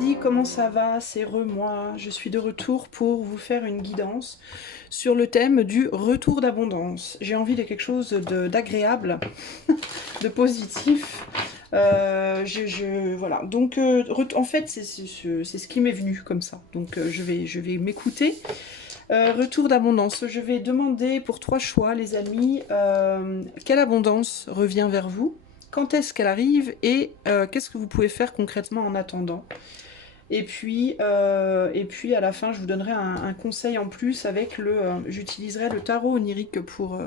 Daddy, comment ça va? C'est moi. Je suis de retour pour vous faire une guidance sur le thème du retour d'abondance. J'ai envie de quelque chose d'agréable, de positif. Voilà. Donc, en fait, c'est ce qui m'est venu comme ça. Donc, je vais m'écouter. Retour d'abondance. Je vais demander pour 3 choix, les amis, quelle abondance revient vers vous? Quand est-ce qu'elle arrive et qu'est-ce que vous pouvez faire concrètement en attendant? Et puis à la fin, je vous donnerai un conseil en plus avec j'utiliserai le tarot onirique pour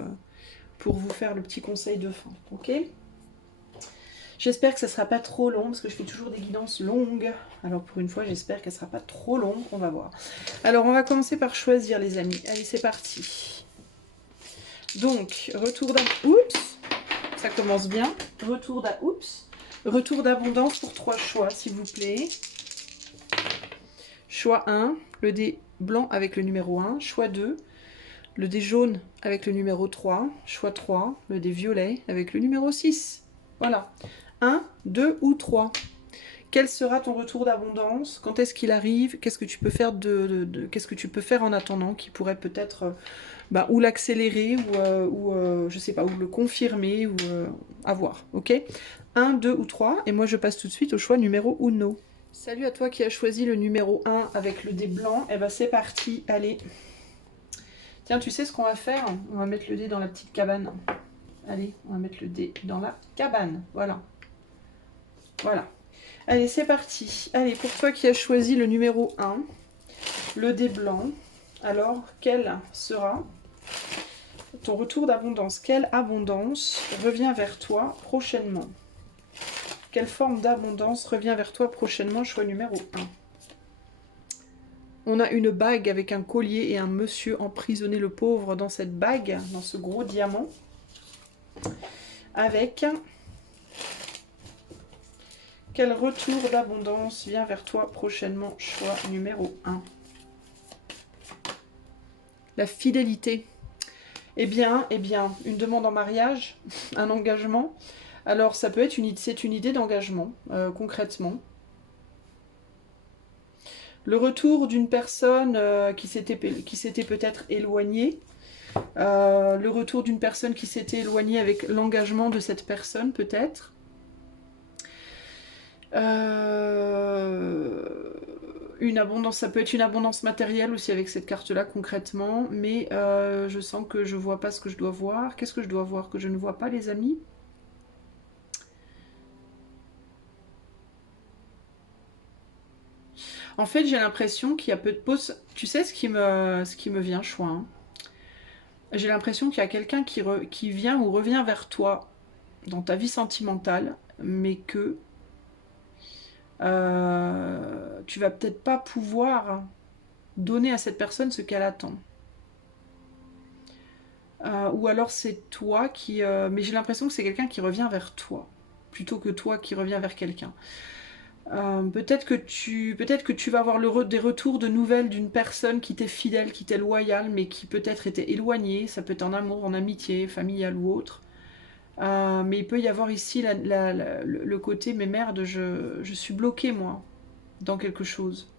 vous faire le petit conseil de fin. Ok? J'espère que ça ne sera pas trop long parce que je fais toujours des guidances longues. Alors pour une fois, j'espère qu'elle ne sera pas trop longue. On va voir. Alors on va commencer par choisir, les amis. Allez, c'est parti. Donc, Oups, ça commence bien. Retour d'abondance pour 3 choix, s'il vous plaît. Choix 1, le dé blanc avec le numéro 1. Choix 2, le dé jaune avec le numéro 3. Choix 3, le dé violet avec le numéro 6. Voilà. 1, 2 ou 3. Quel sera ton retour d'abondance? Quand est-ce qu'il arrive? Qu'est-ce que tu peux faire qu'est-ce que tu peux faire en attendant qui pourrait peut-être ou l'accélérer ou je sais pas, ou le confirmer ou à voir, ok? 1, 2 ou 3, et moi je passe tout de suite au choix numéro 1. Salut à toi qui as choisi le numéro 1 avec le dé blanc, et ben c'est parti, allez. Tiens, tu sais ce qu'on va faire? On va mettre le dé dans la petite cabane. Allez, on va mettre le dé dans la cabane, voilà. Voilà. Allez, c'est parti. Allez, pour toi qui as choisi le numéro 1, le dé blanc, alors quel sera ton retour d'abondance? Quelle abondance revient vers toi prochainement? Quelle forme d'abondance revient vers toi prochainement? Choix numéro 1. On a une bague avec un collier et un monsieur emprisonné, le pauvre, dans cette bague, dans ce gros diamant. Avec quel retour d'abondance vient vers toi prochainement? Choix numéro 1. La fidélité. Eh bien, une demande en mariage, un engagement. Alors, ça peut être c'est une idée d'engagement, concrètement. Le retour d'une personne qui s'était peut-être éloignée. Le retour d'une personne qui s'était éloignée avec l'engagement de cette personne, peut-être. Une abondance, ça peut être une abondance matérielle aussi avec cette carte-là concrètement, mais je sens que je vois pas ce que je dois voir. Qu'est-ce que je dois voir que je ne vois pas, les amis? En fait, j'ai l'impression qu'il y a peu de pauses. Tu sais ce qui me vient, choix, hein. J'ai l'impression qu'il y a quelqu'un qui vient ou revient vers toi dans ta vie sentimentale, mais que tu vas peut-être pas pouvoir donner à cette personne ce qu'elle attend. Ou alors c'est toi qui... mais j'ai l'impression que c'est quelqu'un qui revient vers toi, plutôt que toi qui reviens vers quelqu'un. Peut-être que tu vas avoir des retours de nouvelles d'une personne qui t'est fidèle, qui t'est loyale, mais qui peut-être était éloignée. Ça peut être en amour, en amitié, familiale ou autre. Mais il peut y avoir ici le côté, mais merde, je suis bloquée, moi, dans quelque chose.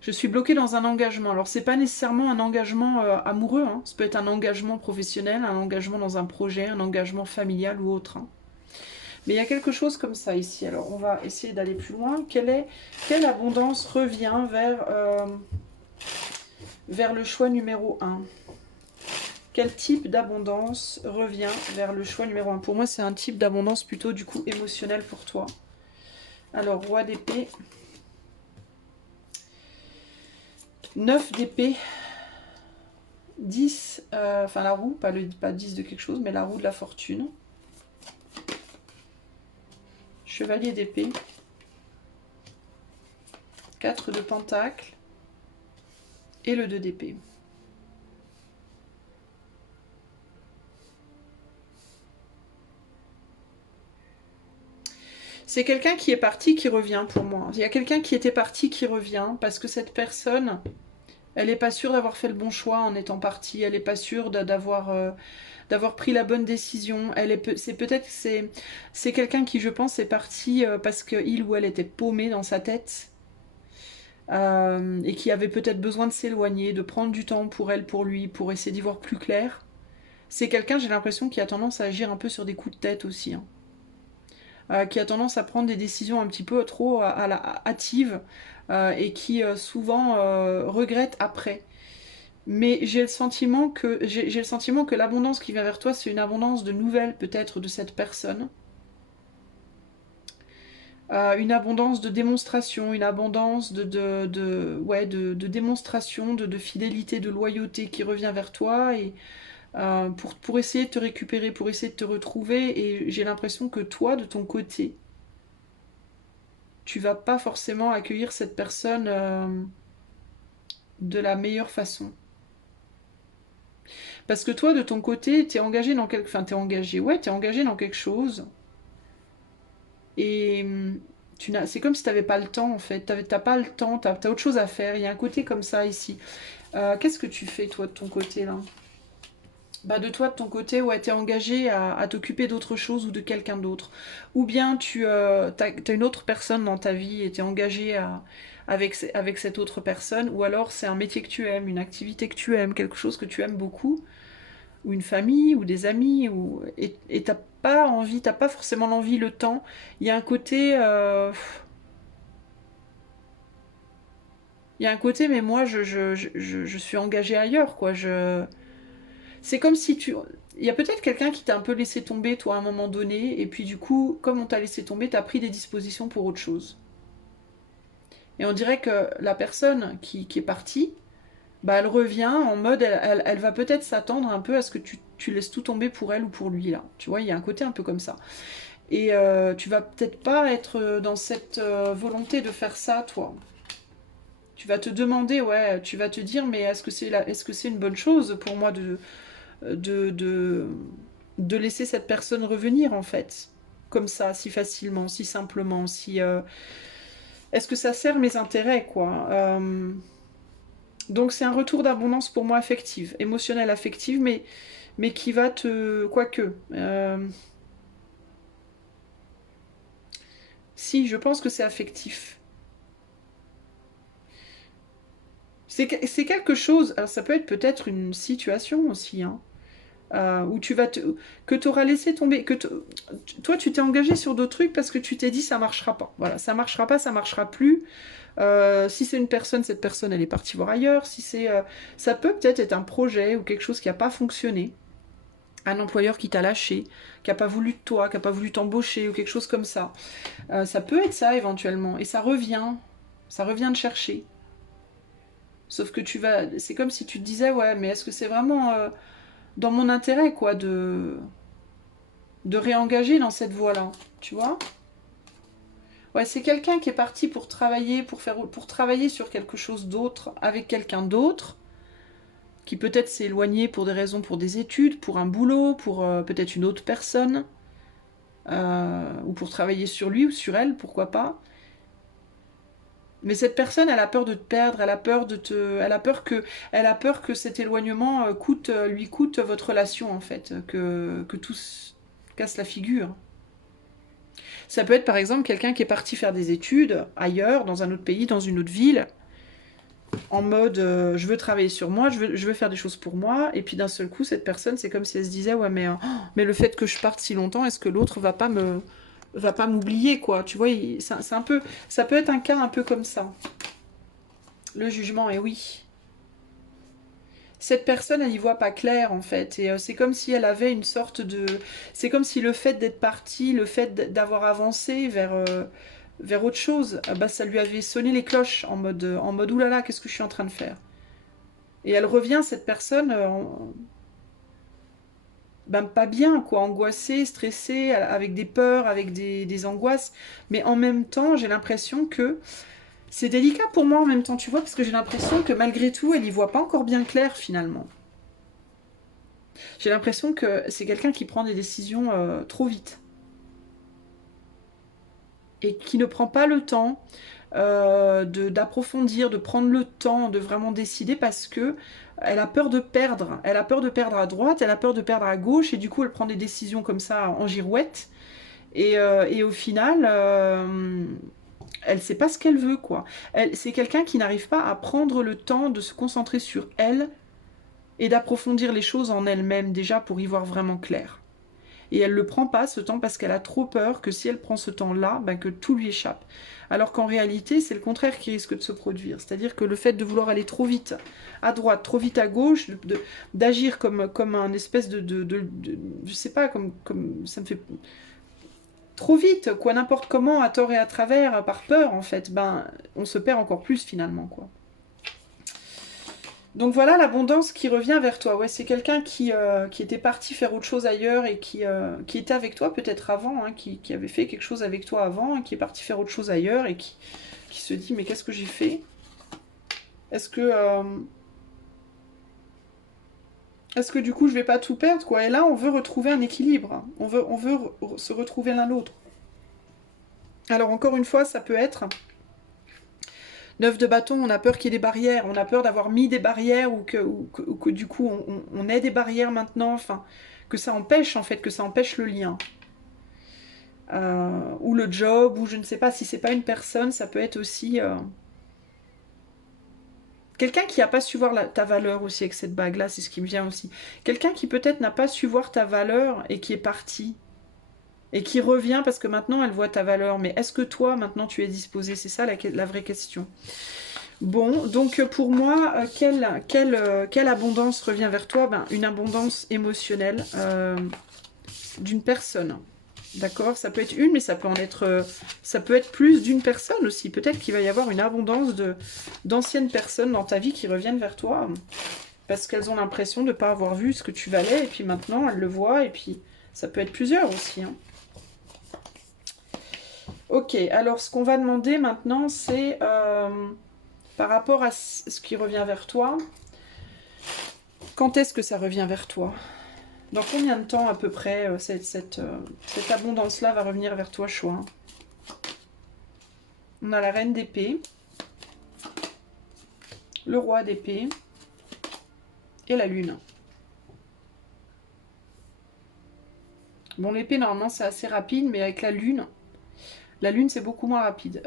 Je suis bloquée dans un engagement. Alors, c'est pas nécessairement un engagement amoureux, hein. Ça peut être un engagement professionnel, un engagement dans un projet, un engagement familial ou autre, hein. Mais il y a quelque chose comme ça ici. Alors, on va essayer d'aller plus loin. Quelle abondance revient vers le choix numéro 1? Quel type d'abondance revient vers le choix numéro 1? Pour moi, c'est un type d'abondance plutôt, du coup, émotionnel pour toi. Alors, roi d'épée. 9 d'épée. 10, enfin la roue, pas 10 de quelque chose, mais la roue de la fortune. Chevalier d'épée. 4 de pentacle. Et le 2 d'épée. C'est quelqu'un qui est parti, qui revient pour moi. Il y a quelqu'un qui était parti, qui revient, parce que cette personne, Elle n'est pas sûre d'avoir fait le bon choix en étant partie. Elle n'est pas sûre d'avoir pris la bonne décision. C'est peut-être c'est quelqu'un qui, je pense, est parti parce qu'il ou elle était paumé dans sa tête. Et qui avait peut-être besoin de s'éloigner, de prendre du temps pour elle, pour lui, pour essayer d'y voir plus clair. C'est quelqu'un, j'ai l'impression, qui a tendance à agir un peu sur des coups de tête aussi. Hein. Qui a tendance à prendre des décisions un petit peu trop à la hâtive et qui souvent regrette après. Mais j'ai le sentiment que l'abondance qui vient vers toi, c'est une abondance de nouvelles peut-être de cette personne. Une abondance de démonstration, une abondance de démonstration, de fidélité, de loyauté qui revient vers toi et pour essayer de te récupérer, pour essayer de te retrouver. Et j'ai l'impression que toi, de ton côté, tu vas pas forcément accueillir cette personne de la meilleure façon. Parce que toi, de ton côté, t'es engagé dans quelque... Enfin, t'es engagé dans quelque chose. Et c'est comme si t'avais pas le temps, en fait. T'as pas le temps, t'as autre chose à faire. Il y a un côté comme ça, ici. Qu'est-ce que tu fais, toi, de ton côté, là? Bah, de toi, de ton côté, ouais, t'es engagé à t'occuper d'autre chose ou de quelqu'un d'autre. Ou bien t'as une autre personne dans ta vie et t'es engagé avec cette autre personne. Ou alors, c'est un métier que tu aimes, une activité que tu aimes, quelque chose que tu aimes beaucoup. Ou une famille, ou des amis, et t'as pas envie, t'as pas forcément l'envie, le temps. Il y a un côté, il y a un côté, mais moi, je suis engagée ailleurs, quoi. C'est comme si il y a peut-être quelqu'un qui t'a un peu laissé tomber, toi, à un moment donné, et puis du coup, comme on t'a laissé tomber, t'as pris des dispositions pour autre chose. Et on dirait que la personne qui est partie, bah, elle revient en mode, elle va peut-être s'attendre un peu à ce que tu laisses tout tomber pour elle ou pour lui, là. Tu vois, il y a un côté un peu comme ça. Et tu vas peut-être pas être dans cette volonté de faire ça, toi. Tu vas te demander, ouais, tu vas te dire, mais est-ce que c'est une bonne chose pour moi de, de, de laisser cette personne revenir, en fait? Comme ça, si facilement, si simplement, si... est-ce que ça sert mes intérêts, quoi Donc c'est un retour d'abondance pour moi affective, émotionnelle, affective, mais qui va te... Quoique... si, je pense que c'est affectif. C'est quelque chose, alors ça peut être peut-être une situation aussi, hein, où que tu auras laissé tomber, toi tu t'es engagé sur d'autres trucs parce que tu t'es dit ça marchera pas. Voilà, ça marchera pas, ça marchera plus. Si c'est une personne, cette personne elle est partie voir ailleurs. Si c'est, ça peut peut-être être un projet ou quelque chose qui n'a pas fonctionné. Un employeur qui t'a lâché, qui n'a pas voulu de toi, qui n'a pas voulu t'embaucher ou quelque chose comme ça. Ça peut être ça éventuellement. Et ça revient de chercher. Sauf que c'est comme si tu te disais, ouais, mais est-ce que c'est vraiment dans mon intérêt, quoi, de réengager dans cette voie-là, tu vois? Ouais, c'est quelqu'un qui est parti pour travailler, pour travailler sur quelque chose d'autre, avec quelqu'un d'autre, qui peut-être s'est éloigné pour des raisons, pour des études, pour un boulot, pour peut-être une autre personne, ou pour travailler sur lui ou sur elle, pourquoi pas. Mais cette personne, elle a peur de te perdre, elle a peur que cet éloignement lui coûte votre relation en fait, que tout casse la figure. Ça peut être par exemple quelqu'un qui est parti faire des études ailleurs, dans un autre pays, dans une autre ville, en mode je veux travailler sur moi, je veux faire des choses pour moi, et puis d'un seul coup cette personne, c'est comme si elle se disait ouais mais le fait que je parte si longtemps, est-ce que l'autre va pas m'oublier quoi, tu vois, c'est un peu, ça peut être un cas un peu comme ça. Le jugement, et oui. Cette personne, elle y voit pas clair en fait. Et c'est comme si elle avait une sorte de... C'est comme si le fait d'être partie, le fait d'avoir avancé vers autre chose, bah, ça lui avait sonné les cloches en mode oulala, qu'est-ce que je suis en train de faire? Et elle revient, cette personne, ben, pas bien, quoi, angoissée, stressée, avec des peurs, avec des angoisses. Mais en même temps, j'ai l'impression que c'est délicat pour moi en même temps, tu vois, parce que j'ai l'impression que malgré tout, elle y voit pas encore bien clair finalement. J'ai l'impression que c'est quelqu'un qui prend des décisions trop vite et qui ne prend pas le temps d'approfondir, de prendre le temps, de vraiment décider parce que elle a peur de perdre. Elle a peur de perdre à droite, elle a peur de perdre à gauche, et du coup elle prend des décisions comme ça en girouette. Et au final, elle sait pas ce qu'elle veut, quoi. C'est quelqu'un qui n'arrive pas à prendre le temps de se concentrer sur elle et d'approfondir les choses en elle-même déjà pour y voir vraiment clair. Et elle ne le prend pas ce temps parce qu'elle a trop peur que si elle prend ce temps-là, ben, que tout lui échappe. Alors qu'en réalité, c'est le contraire qui risque de se produire. C'est-à-dire que le fait de vouloir aller trop vite à droite, trop vite à gauche, d'agir comme un espèce je sais pas, comme ça me fait trop vite, quoi, n'importe comment, à tort et à travers, par peur, en fait, ben, on se perd encore plus finalement, quoi. Donc voilà l'abondance qui revient vers toi. Ouais, c'est quelqu'un qui était parti faire autre chose ailleurs et qui était avec toi peut-être avant, hein, qui avait fait quelque chose avec toi avant, et qui est parti faire autre chose ailleurs et qui se dit mais qu'est-ce que j'ai fait? Est-ce que, euh, est-ce que du coup je vais pas tout perdre, quoi? Et là on veut retrouver un équilibre. On veut se retrouver l'un l'autre. Alors encore une fois, ça peut être 9 de bâton, on a peur qu'il y ait des barrières, on a peur d'avoir mis des barrières ou que du coup on ait des barrières maintenant, enfin, que ça empêche en fait, que ça empêche le lien. Ou le job, ou je ne sais pas, si c'est pas une personne, ça peut être aussi quelqu'un qui n'a pas su voir ta valeur aussi avec cette bague-là, c'est ce qui me vient aussi. Quelqu'un qui peut-être n'a pas su voir ta valeur et qui est parti. Et qui revient parce que maintenant elle voit ta valeur. Mais est-ce que toi, maintenant, tu es disposé? C'est ça la vraie question. Bon, donc pour moi, quelle abondance revient vers toi? Ben, une abondance émotionnelle d'une personne. D'accord? Ça peut être une, mais ça peut être plus d'une personne aussi. Peut-être qu'il va y avoir une abondance d'anciennes personnes dans ta vie qui reviennent vers toi parce qu'elles ont l'impression de ne pas avoir vu ce que tu valais et puis maintenant elles le voient et puis ça peut être plusieurs aussi. Hein. Ok, alors ce qu'on va demander maintenant, c'est par rapport à ce qui revient vers toi, quand est-ce que ça revient vers toi? Dans combien de temps à peu près cette abondance-là va revenir vers toi, choix? On a la reine d'épée, le roi d'épée et la lune. Bon, l'épée, normalement, c'est assez rapide, mais avec la lune c'est beaucoup moins rapide.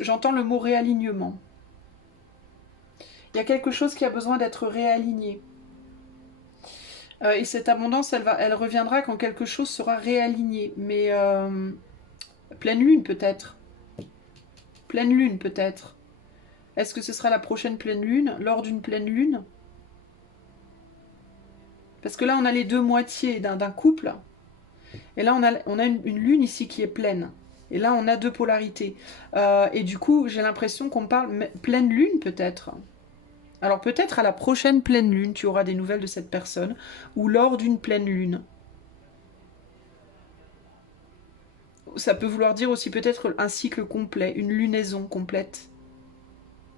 J'entends le mot réalignement. Il y a quelque chose qui a besoin d'être réaligné. Et cette abondance, elle reviendra quand quelque chose sera réaligné. Mais pleine lune peut-être. Pleine lune peut-être. Est-ce que ce sera la prochaine pleine lune? Lors d'une pleine lune? Parce que là, on a les deux moitiés d'un couple. Et là, on a une lune ici qui est pleine. Et là, on a deux polarités. Et du coup, j'ai l'impression qu'on parle pleine lune peut-être. Alors peut-être à la prochaine pleine lune, tu auras des nouvelles de cette personne. Ou lors d'une pleine lune. Ça peut vouloir dire aussi peut-être un cycle complet, une lunaison complète.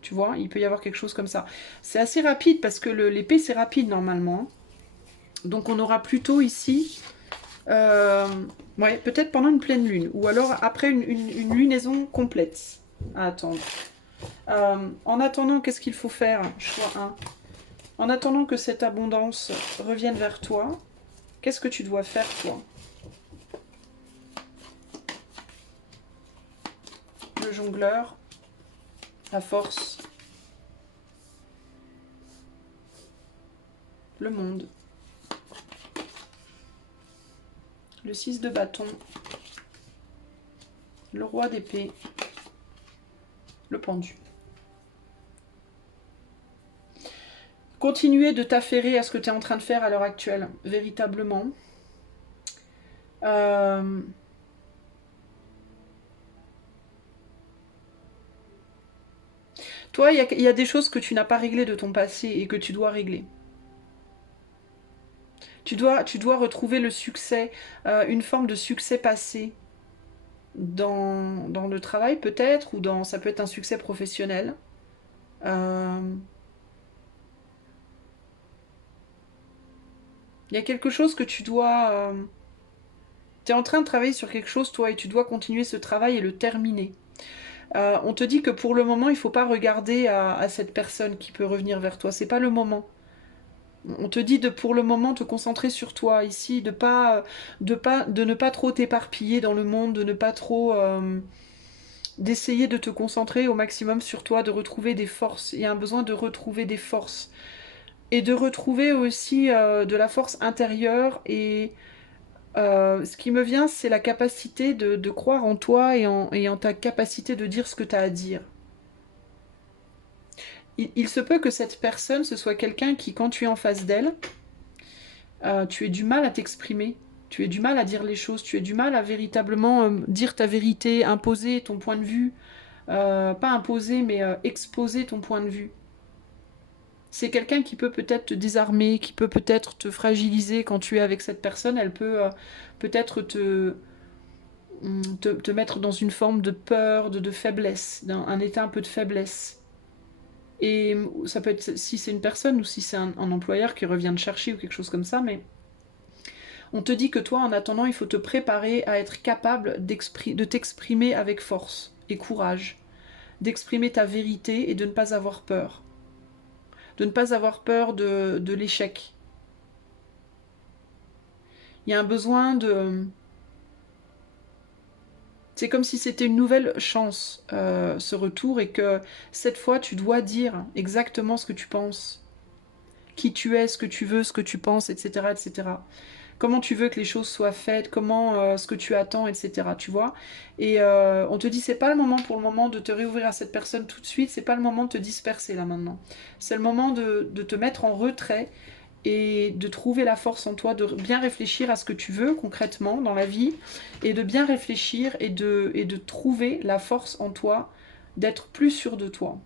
Tu vois, il peut y avoir quelque chose comme ça. C'est assez rapide parce que l'épée c'est rapide normalement. Donc on aura plutôt ici, ouais, peut-être pendant une pleine lune. Ou alors après une lunaison complète à attendre. En attendant, qu'est-ce qu'il faut faire? Choix 1. En attendant que cette abondance revienne vers toi, qu'est-ce que tu dois faire toi? Le jongleur, la force, le monde, le 6 de bâton, le roi d'épée, le pendu. Continuer de t'affairer à ce que tu es en train de faire à l'heure actuelle, véritablement. Toi, il y a des choses que tu n'as pas réglées de ton passé et que tu dois régler. Tu dois retrouver le succès, une forme de succès passé dans le travail peut-être, ou ça peut être un succès professionnel. Il y a quelque chose que tu dois... tu es en train de travailler sur quelque chose, toi, et tu dois continuer ce travail et le terminer. On te dit que pour le moment, il ne faut pas regarder à cette personne qui peut revenir vers toi. C'est pas le moment. On te dit de pour le moment te concentrer sur toi ici, de ne pas trop t'éparpiller dans le monde, de ne pas trop d'essayer de te concentrer au maximum sur toi, de retrouver des forces. Il y a un besoin de retrouver des forces et de retrouver aussi de la force intérieure. Et ce qui me vient, c'est la capacité de croire en toi et en ta capacité de dire ce que tu as à dire. Il se peut que cette personne, ce soit quelqu'un qui, quand tu es en face d'elle, tu aies du mal à t'exprimer, tu aies du mal à dire les choses, tu aies du mal à véritablement dire ta vérité, imposer ton point de vue, pas imposer, mais exposer ton point de vue. C'est quelqu'un qui peut peut-être te désarmer, qui peut peut-être te fragiliser quand tu es avec cette personne, elle peut peut-être te mettre dans une forme de peur, de faiblesse, un état un peu de faiblesse. Et ça peut être si c'est une personne ou si c'est un employeur qui revient te chercher ou quelque chose comme ça, mais on te dit que toi, en attendant, il faut te préparer à être capable de t'exprimer avec force et courage, d'exprimer ta vérité et de ne pas avoir peur. De ne pas avoir peur de l'échec. Il y a un besoin de... C'est comme si c'était une nouvelle chance, ce retour, et que cette fois, tu dois dire exactement ce que tu penses, qui tu es, ce que tu veux, ce que tu penses, etc., etc. Comment tu veux que les choses soient faites, comment ce que tu attends, etc. Tu vois. Et on te dit c'est pas le moment pour le moment de te réouvrir à cette personne tout de suite, c'est pas le moment de te disperser là maintenant. C'est le moment de te mettre en retrait et de trouver la force en toi, de bien réfléchir à ce que tu veux concrètement dans la vie, et de bien réfléchir et de trouver la force en toi d'être plus sûr de toi.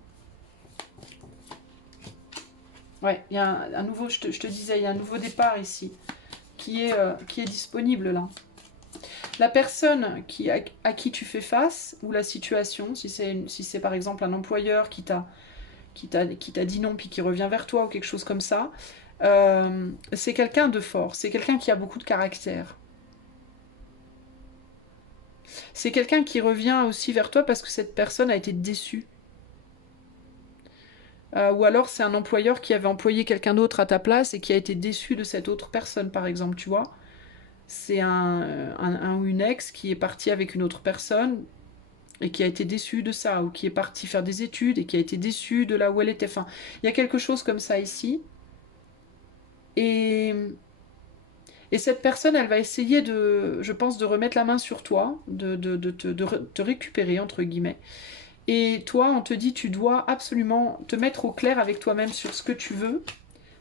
Ouais, il y a un nouveau, je te disais, il y a un nouveau départ ici qui est disponible là. La personne à qui tu fais face, ou la situation, si c'est par exemple un employeur qui t'a dit non puis qui revient vers toi ou quelque chose comme ça, c'est quelqu'un de fort, c'est quelqu'un qui a beaucoup de caractère. C'est quelqu'un qui revient aussi vers toi parce que cette personne a été déçue. Ou alors c'est un employeur qui avait employé quelqu'un d'autre à ta place et qui a été déçu de cette autre personne, par exemple, tu vois. C'est un ou une ex qui est parti avec une autre personne et qui a été déçu de ça, ou qui est parti faire des études et qui a été déçu de là où elle était. Enfin, il y a quelque chose comme ça ici. Et, et cette personne, elle va essayer je pense, de remettre la main sur toi, de te récupérer, entre guillemets. Et toi, on te dit, tu dois absolument te mettre au clair avec toi-même sur ce que tu veux,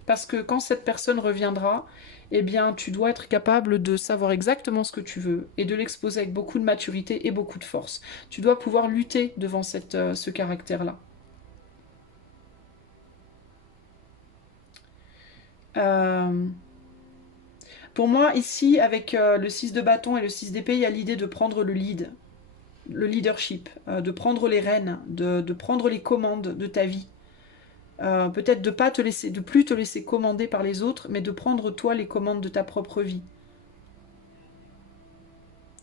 parce que quand cette personne reviendra, eh bien, tu dois être capable de savoir exactement ce que tu veux et de l'exposer avec beaucoup de maturité et beaucoup de force. Tu dois pouvoir lutter devant ce caractère-là. Pour moi, ici, avec le 6 de bâton et le 6 d'épée, il y a l'idée de prendre le lead, le leadership, de prendre les rênes, de prendre les commandes de ta vie. Peut-être de plus te laisser commander par les autres, mais de prendre toi les commandes de ta propre vie.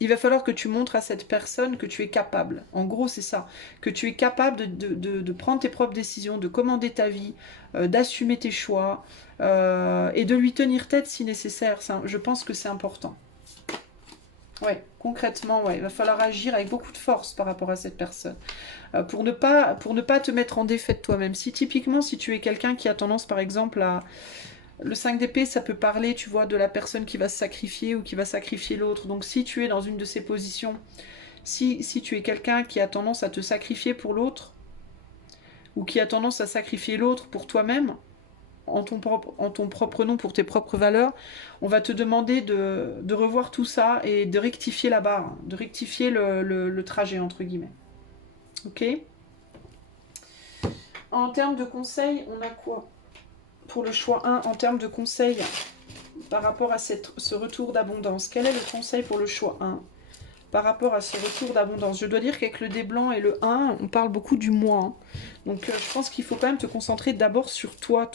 Il va falloir que tu montres à cette personne que tu es capable. En gros, c'est ça. Que tu es capable de prendre tes propres décisions, de commander ta vie, d'assumer tes choix et de lui tenir tête si nécessaire. Ça, je pense que c'est important. Ouais, concrètement, ouais, il va falloir agir avec beaucoup de force par rapport à cette personne. Pour ne pas te mettre en défaite toi-même. Si typiquement, si tu es quelqu'un qui a tendance, par exemple, à... Le 5 d'épée, ça peut parler, tu vois, de la personne qui va se sacrifier ou qui va sacrifier l'autre. Donc si tu es dans une de ces positions, si tu es quelqu'un qui a tendance à te sacrifier pour l'autre, ou qui a tendance à sacrifier l'autre pour toi-même, en ton propre nom, pour tes propres valeurs, on va te demander de revoir tout ça et de rectifier la barre, de rectifier le trajet, entre guillemets. Ok ? En termes de conseils, on a quoi ? Pour le choix 1, en termes de conseils, par rapport à ce retour d'abondance, quel est le conseil pour le choix 1 par rapport à ce retour d'abondance? Je dois dire qu'avec le dé blanc et le 1, on parle beaucoup du moi. Hein. Donc je pense qu'il faut quand même te concentrer d'abord sur toi.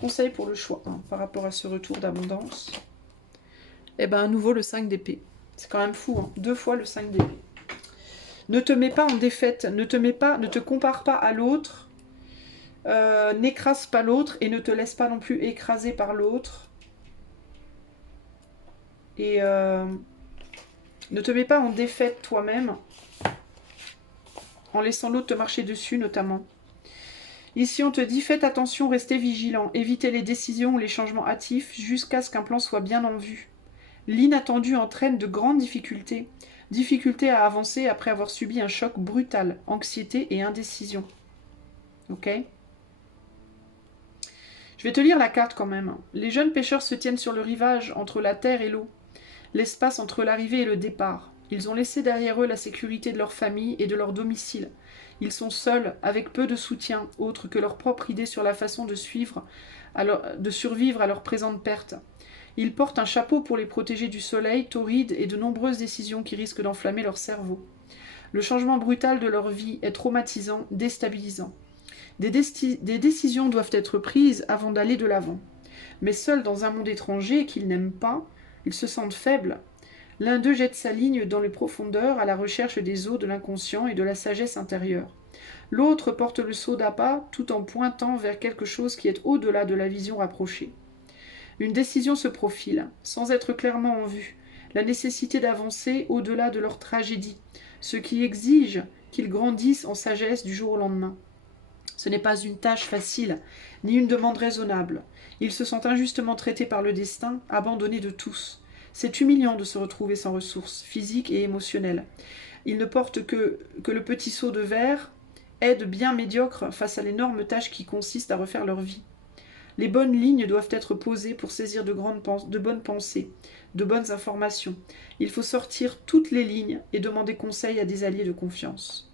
Conseil pour le choix hein, par rapport à ce retour d'abondance. Eh bien, à nouveau, le 5 d'épée. C'est quand même fou, hein. 2 fois le 5 d'épée. Ne te mets pas en défaite, ne te compare pas à l'autre, n'écrase pas l'autre et ne te laisse pas non plus écraser par l'autre. Et ne te mets pas en défaite toi-même, en laissant l'autre te marcher dessus notamment. Ici, on te dit, faites attention, restez vigilant, évitez les décisions ou les changements hâtifs jusqu'à ce qu'un plan soit bien en vue. L'inattendu entraîne de grandes difficultés. Difficultés à avancer après avoir subi un choc brutal, anxiété et indécision. Ok ? Je vais te lire la carte quand même. Les jeunes pêcheurs se tiennent sur le rivage entre la terre et l'eau, l'espace entre l'arrivée et le départ. Ils ont laissé derrière eux la sécurité de leur famille et de leur domicile. Ils sont seuls, avec peu de soutien, autre que leur propre idée sur la façon de survivre à leur présente perte. Ils portent un chapeau pour les protéger du soleil torride et de nombreuses décisions qui risquent d'enflammer leur cerveau. Le changement brutal de leur vie est traumatisant, déstabilisant. Des décisions doivent être prises avant d'aller de l'avant. Mais seuls dans un monde étranger qu'ils n'aiment pas, ils se sentent faibles. L'un d'eux jette sa ligne dans les profondeurs à la recherche des eaux de l'inconscient et de la sagesse intérieure. L'autre porte le seau d'appât tout en pointant vers quelque chose qui est au-delà de la vision rapprochée. Une décision se profile, sans être clairement en vue, la nécessité d'avancer au-delà de leur tragédie, ce qui exige qu'ils grandissent en sagesse du jour au lendemain. Ce n'est pas une tâche facile, ni une demande raisonnable. Ils se sentent injustement traités par le destin, abandonnés de tous. C'est humiliant de se retrouver sans ressources, physiques et émotionnelles. Ils ne portent que le petit seau de verre, aide bien médiocre face à l'énorme tâche qui consiste à refaire leur vie. Les bonnes lignes doivent être posées pour saisir de bonnes pensées, de bonnes informations. Il faut sortir toutes les lignes et demander conseil à des alliés de confiance.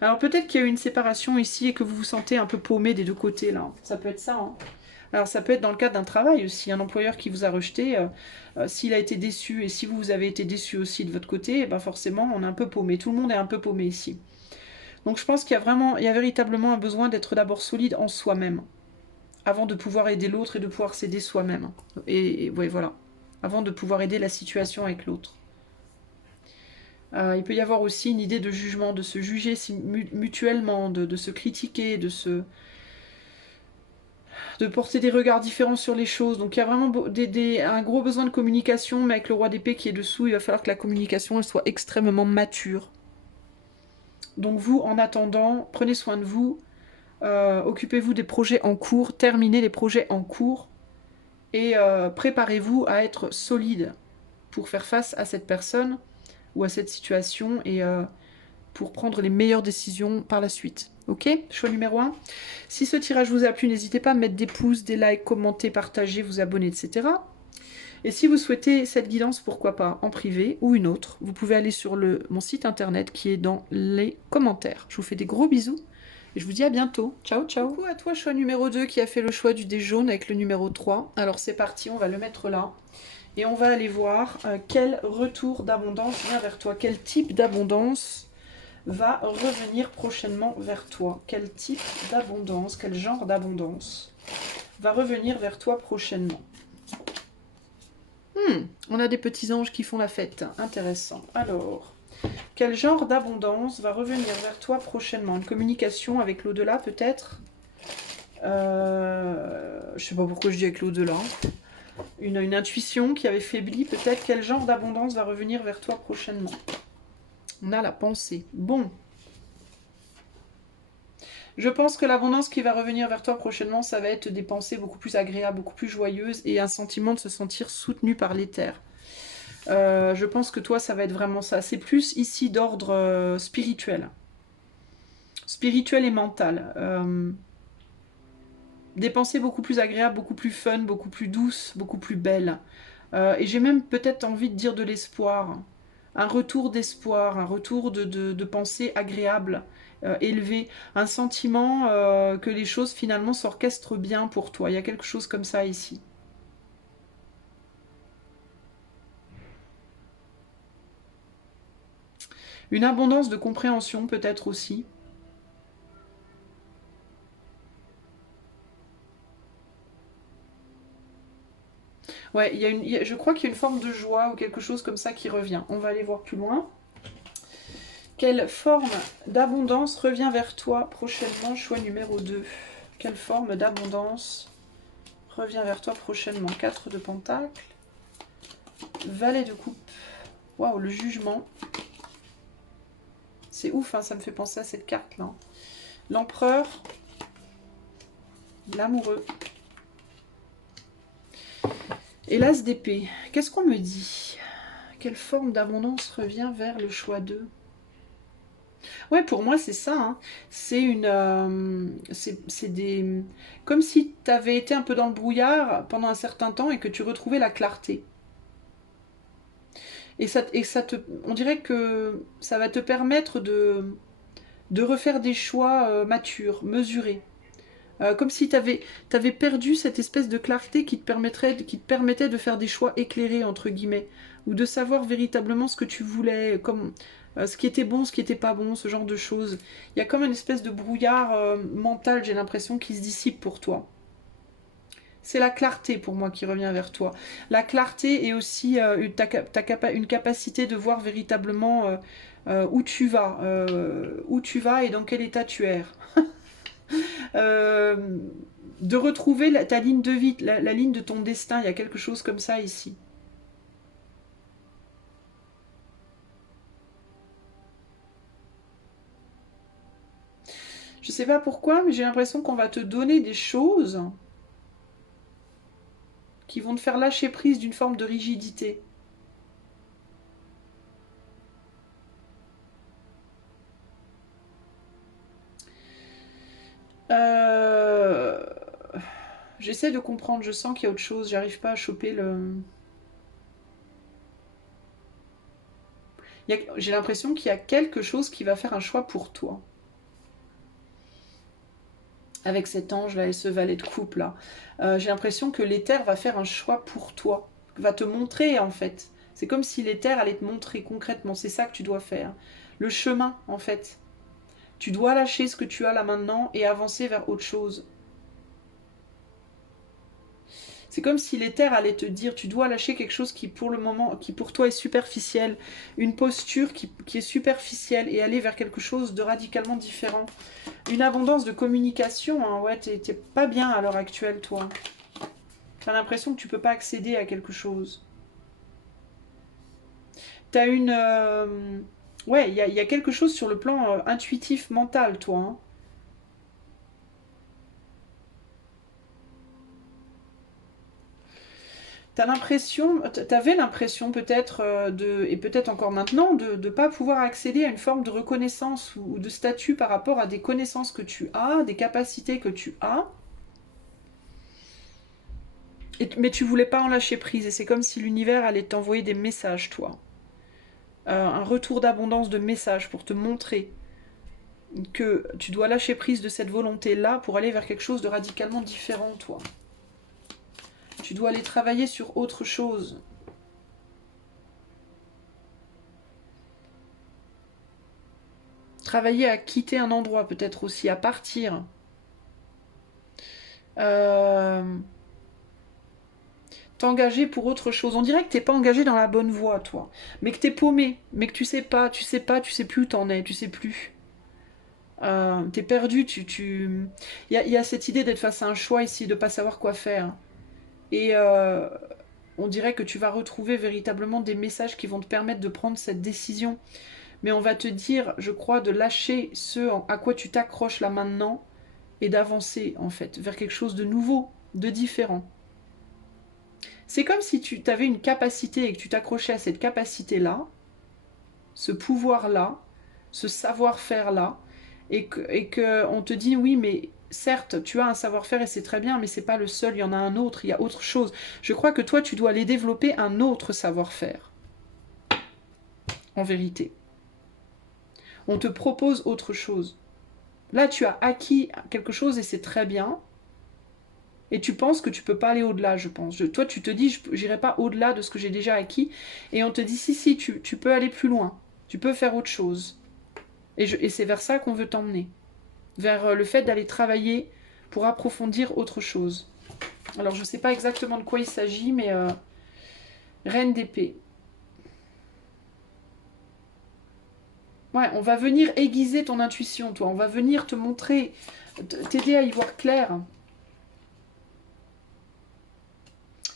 Alors peut-être qu'il y a eu une séparation ici et que vous vous sentez un peu paumé des deux côtés là. Ça peut être ça. Hein. Alors ça peut être dans le cadre d'un travail aussi, un employeur qui vous a rejeté, s'il a été déçu et si vous avez été déçu aussi de votre côté, ben forcément on est un peu paumé. Tout le monde est un peu paumé ici. Donc je pense qu'il y a véritablement un besoin d'être d'abord solide en soi-même, avant de pouvoir aider l'autre et de pouvoir s'aider soi-même. Et ouais, voilà, avant de pouvoir aider la situation avec l'autre. Il peut y avoir aussi une idée de jugement, de se juger mutuellement, de se critiquer, de porter des regards différents sur les choses. Donc il y a vraiment un gros besoin de communication, mais avec le roi d'épée qui est dessous, il va falloir que la communication elle soit extrêmement mature. Donc vous, en attendant, prenez soin de vous, occupez-vous des projets en cours, terminez les projets en cours, et préparez-vous à être solide pour faire face à cette personne ou à cette situation et pour prendre les meilleures décisions par la suite. Ok, choix numéro 1. Si ce tirage vous a plu, n'hésitez pas à mettre des pouces, des likes, commenter, partager, vous abonner, etc. Et si vous souhaitez cette guidance, pourquoi pas en privé ou une autre, vous pouvez aller sur mon site internet qui est dans les commentaires. Je vous fais des gros bisous et je vous dis à bientôt. Ciao, ciao. Coucou à toi, choix numéro 2 qui a fait le choix du dé jaune avec le numéro 3. Alors c'est parti, on va le mettre là. Et on va aller voir quel retour d'abondance vient vers toi. Quel type d'abondance va revenir prochainement vers toi. Quel type d'abondance, quel genre d'abondance va revenir vers toi prochainement. On a des petits anges qui font la fête. Intéressant. Alors, quel genre d'abondance va revenir vers toi prochainement? Une communication avec l'au-delà peut-être je sais pas pourquoi je dis avec l'au-delà. Une intuition qui avait faibli peut-être. Quel genre d'abondance va revenir vers toi prochainement? On a la pensée. Bon. Je pense que l'abondance qui va revenir vers toi prochainement, ça va être des pensées beaucoup plus agréables, beaucoup plus joyeuses et un sentiment de se sentir soutenu par l'éther. Je pense que toi, ça va être vraiment ça. C'est plus ici d'ordre spirituel. Spirituel et mental. Des pensées beaucoup plus agréables, beaucoup plus fun, beaucoup plus douces, beaucoup plus belles. Et j'ai même peut-être envie de dire de l'espoir. Un retour d'espoir, un retour de pensée agréable, élevée. Un sentiment que les choses finalement s'orchestrent bien pour toi. Il y a quelque chose comme ça ici. Une abondance de compréhension peut-être aussi. Ouais, je crois qu'il y a une forme de joie ou quelque chose comme ça qui revient. On va aller voir plus loin. Quelle forme d'abondance revient vers toi prochainement? Choix numéro 2. Quelle forme d'abondance revient vers toi prochainement? 4 de Pentacle. Valet de coupe. Waouh, le jugement. C'est ouf, hein, ça me fait penser à cette carte-là. L'empereur. L'amoureux. Et l'as d'épée. Qu'est-ce qu'on me dit? Quelle forme d'abondance revient vers le choix 2? Ouais, pour moi, c'est ça. Hein. C'est une. C'est des. Comme si tu avais été un peu dans le brouillard pendant un certain temps et que tu retrouvais la clarté. Et ça te. On dirait que ça va te permettre de refaire des choix matures, mesurés. Comme si tu avais perdu cette espèce de clarté qui te permettait de faire des choix éclairés, entre guillemets, ou de savoir véritablement ce que tu voulais, comme ce qui était bon, ce qui n'était pas bon, ce genre de choses. Il y a comme une espèce de brouillard mental, j'ai l'impression, qui se dissipe pour toi. C'est la clarté pour moi qui revient vers toi. La clarté et aussi une capacité de voir véritablement où tu vas et dans quel état tu erres. Euh, de retrouver ta ligne de vie, la ligne de ton destin. Il y a quelque chose comme ça ici. Je sais pas pourquoi, mais j'ai l'impression qu'on va te donner des choses qui vont te faire lâcher prise d'une forme de rigidité. Euh... J'essaie de comprendre, je sens qu'il y a autre chose, j'arrive pas à choper le... J'ai l'impression qu'il y a quelque chose qui va faire un choix pour toi. Avec cet ange là et ce valet de coupe là. J'ai l'impression que l'éther va faire un choix pour toi, va te montrer en fait. C'est comme si l'éther allait te montrer concrètement, c'est ça que tu dois faire. Le chemin en fait. Tu dois lâcher ce que tu as là maintenant et avancer vers autre chose. C'est comme si l'éther allait te dire, tu dois lâcher quelque chose qui pour le moment, qui pour toi est superficiel, une posture qui est superficielle et aller vers quelque chose de radicalement différent. Une abondance de communication, hein. Ouais, t'es pas bien à l'heure actuelle, toi. T'as l'impression que tu peux pas accéder à quelque chose. T'as une... Ouais, il y a quelque chose sur le plan intuitif, mental, toi. Hein. T'avais l'impression peut-être et peut-être encore maintenant, de ne pas pouvoir accéder à une forme de reconnaissance ou de statut par rapport à des connaissances que tu as, des capacités que tu as. Mais tu voulais pas en lâcher prise et c'est comme si l'univers allait t'envoyer des messages, toi. Un retour d'abondance de messages pour te montrer que tu dois lâcher prise de cette volonté-là pour aller vers quelque chose de radicalement différent, toi. Tu dois aller travailler sur autre chose. Travailler à quitter un endroit, peut-être aussi, à partir. Euh... T'engager pour autre chose. On dirait que t'es pas engagé dans la bonne voie, toi. Mais que t'es paumé. Mais que tu sais pas, tu sais pas, tu sais plus où t'en es, tu sais plus. T'es perdu, Il y a cette idée d'être face à un choix ici, de pas savoir quoi faire. Et on dirait que tu vas retrouver véritablement des messages qui vont te permettre de prendre cette décision. Mais on va te dire, je crois, de lâcher ce à quoi tu t'accroches là maintenant et d'avancer, en fait, vers quelque chose de nouveau, de différent. C'est comme si tu avais une capacité et que tu t'accrochais à cette capacité-là, ce pouvoir-là, ce savoir-faire-là, et que on te dit oui, mais certes, tu as un savoir-faire et c'est très bien, mais c'est pas le seul, il y en a un autre, il y a autre chose. Je crois que toi, tu dois aller développer un autre savoir-faire, en vérité. On te propose autre chose. Là, tu as acquis quelque chose et c'est très bien. Et tu penses que tu peux pas aller au-delà, je pense. Toi, tu te dis, j'irai pas au-delà de ce que j'ai déjà acquis. Et on te dit, si, tu peux aller plus loin. Tu peux faire autre chose. Et c'est vers ça qu'on veut t'emmener. Vers le fait d'aller travailler pour approfondir autre chose. Alors, je ne sais pas exactement de quoi il s'agit, mais reine d'épée. Ouais, on va venir aiguiser ton intuition, toi. On va venir te montrer, t'aider à y voir clair.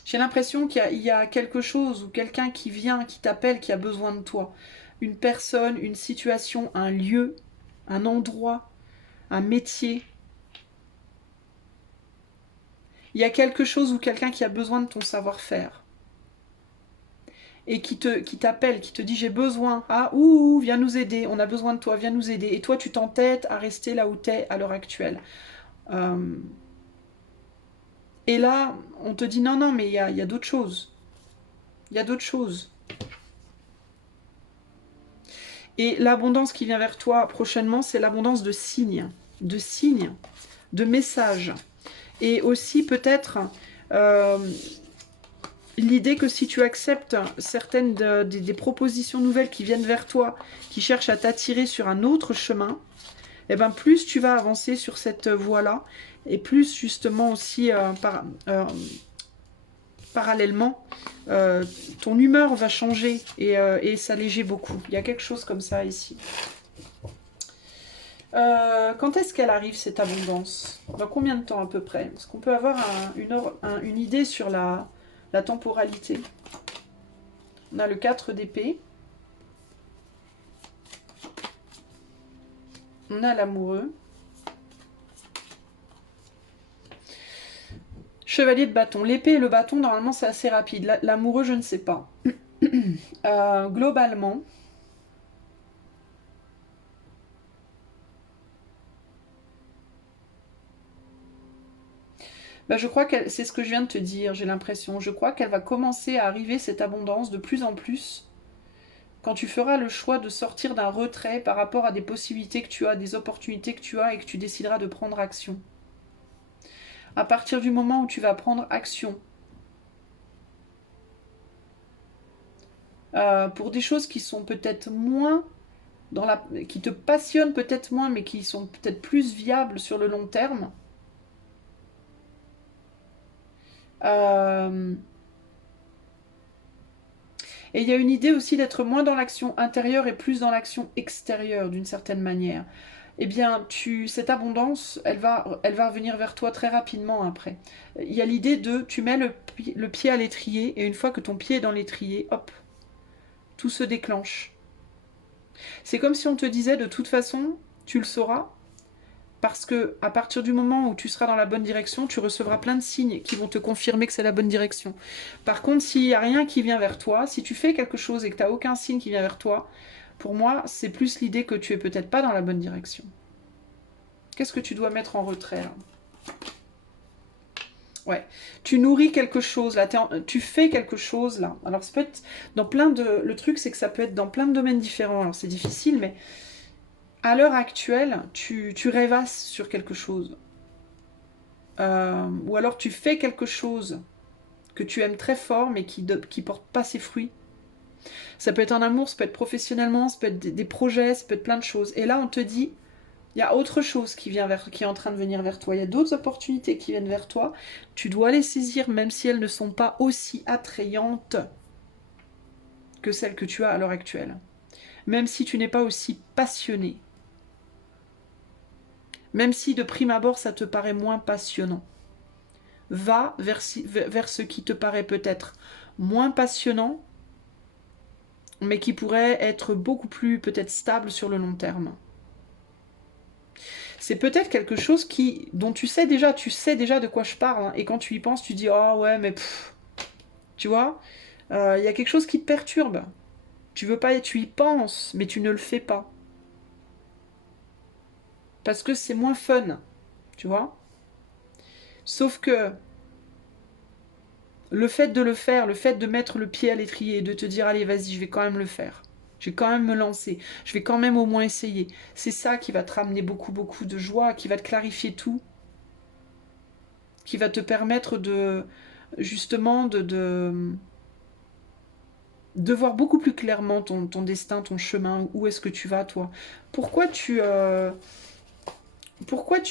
J'ai l'impression qu'il y a quelque chose ou quelqu'un qui vient, qui t'appelle, qui a besoin de toi. Une personne, une situation, un lieu, un endroit, un métier. Il y a quelque chose ou quelqu'un qui a besoin de ton savoir-faire. Et qui t'appelle, qui te dit j'ai besoin, ah ouh, viens nous aider, on a besoin de toi, viens nous aider. Et toi tu t'entêtes à rester là où t'es à l'heure actuelle. Et là, on te dit non, non, mais il y a d'autres choses. Il y a d'autres choses. Et l'abondance qui vient vers toi prochainement, c'est l'abondance de signes, de messages. Et aussi peut-être l'idée que si tu acceptes certaines des propositions nouvelles qui viennent vers toi, qui cherchent à t'attirer sur un autre chemin, et ben plus tu vas avancer sur cette voie-là, et plus justement aussi parallèlement, ton humeur va changer et s'alléger beaucoup. Il y a quelque chose comme ça ici. Quand est-ce qu'elle arrive cette abondance? Dans combien de temps à peu près? Est-ce qu'on peut avoir une idée sur la temporalité? On a le 4 d'épée. On a l'amoureux. Chevalier de bâton. L'épée et le bâton, normalement, c'est assez rapide. L'amoureux, je ne sais pas. Globalement, bah, je crois que c'est ce que je viens de te dire, j'ai l'impression. Je crois qu'elle va commencer à arriver, cette abondance, de plus en plus, quand tu feras le choix de sortir d'un retrait par rapport à des possibilités que tu as, des opportunités que tu as et que tu décideras de prendre action. À partir du moment où tu vas prendre action, pour des choses qui sont peut-être moins qui te passionnent peut-être moins, mais qui sont peut-être plus viables sur le long terme. Et il y a une idée aussi d'être moins dans l'action intérieure et plus dans l'action extérieure, d'une certaine manière. Eh bien, cette abondance, elle va venir vers toi très rapidement après. Il y a l'idée de, tu mets le pied à l'étrier, et une fois que ton pied est dans l'étrier, hop, tout se déclenche. C'est comme si on te disait, de toute façon, tu le sauras, parce que à partir du moment où tu seras dans la bonne direction, tu recevras plein de signes qui vont te confirmer que c'est la bonne direction. Par contre, s'il n'y a rien qui vient vers toi, si tu fais quelque chose et que tu n'as aucun signe qui vient vers toi, pour moi, c'est plus l'idée que tu es peut-être pas dans la bonne direction. Qu'est-ce que tu dois mettre en retrait là? Ouais, tu nourris quelque chose là, tu fais quelque chose là. Alors ça peut être dans plein de... Le truc c'est que ça peut être dans plein de domaines différents. Alors c'est difficile, mais à l'heure actuelle, tu rêvasses sur quelque chose. Ou alors tu fais quelque chose que tu aimes très fort mais qui porte pas ses fruits. Ça peut être un amour, ça peut être professionnellement, ça peut être des projets, ça peut être plein de choses. Et là on te dit, il y a autre chose qui est en train de venir vers toi. Il y a d'autres opportunités qui viennent vers toi. Tu dois les saisir même si elles ne sont pas aussi attrayantes que celles que tu as à l'heure actuelle. Même si tu n'es pas aussi passionné. Même si de prime abord ça te paraît moins passionnant. Va vers ce qui te paraît peut-être moins passionnant, mais qui pourrait être beaucoup plus peut-être stable sur le long terme. C'est peut-être quelque chose dont tu sais déjà de quoi je parle, hein, et quand tu y penses, tu dis oh ouais mais pff, tu vois, il y a quelque chose qui te perturbe. Tu veux pas, tu y penses, mais tu ne le fais pas parce que c'est moins fun, tu vois. Sauf que le fait de le faire, le fait de mettre le pied à l'étrier et de te dire allez vas-y, je vais quand même le faire. Je vais quand même me lancer. Je vais quand même au moins essayer. C'est ça qui va te ramener beaucoup, beaucoup de joie, qui va te clarifier tout, qui va te permettre de, justement, de voir beaucoup plus clairement ton destin, ton chemin, où est-ce que tu vas, toi. Pourquoi tu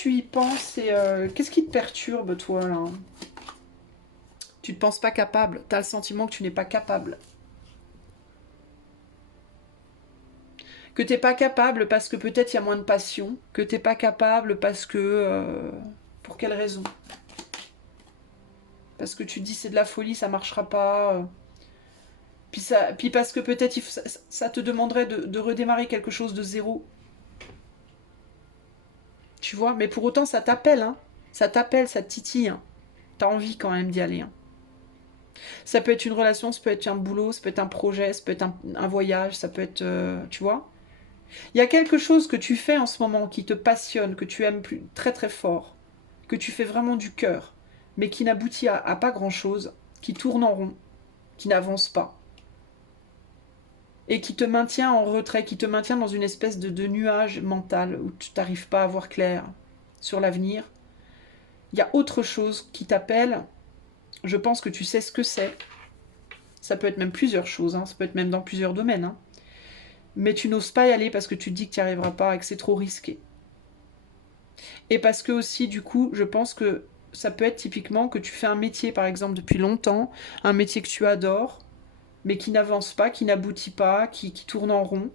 y penses et qu'est-ce qui te perturbe, toi, là? Tu ne te penses pas capable. Tu as le sentiment que tu n'es pas capable. Que tu n'es pas capable parce que peut-être il y a moins de passion. Que tu n'es pas capable parce que... pour quelle raison? Parce que tu te dis c'est de la folie, ça marchera pas. Puis parce que peut-être ça te demanderait de redémarrer quelque chose de zéro. Tu vois, mais pour autant ça t'appelle, hein. Ça t'appelle, ça te titille. Hein. T'as envie quand même d'y aller. Hein. Ça peut être une relation, ça peut être un boulot, ça peut être un projet, ça peut être un voyage, ça peut être... tu vois. Il y a quelque chose que tu fais en ce moment qui te passionne, que tu aimes très très fort, que tu fais vraiment du cœur, mais qui n'aboutit à pas grand-chose, qui tourne en rond, qui n'avance pas. Et qui te maintient en retrait, qui te maintient dans une espèce de nuage mental où tu n'arrives pas à voir clair sur l'avenir. Il y a autre chose qui t'appelle, je pense que tu sais ce que c'est. Ça peut être même plusieurs choses, hein. Ça peut être même dans plusieurs domaines. Hein. Mais tu n'oses pas y aller parce que tu te dis que tu n'y arriveras pas et que c'est trop risqué. Et parce que aussi, du coup, je pense que ça peut être typiquement que tu fais un métier, par exemple, depuis longtemps, un métier que tu adores, mais qui n'avance pas, qui n'aboutit pas, qui tourne en rond.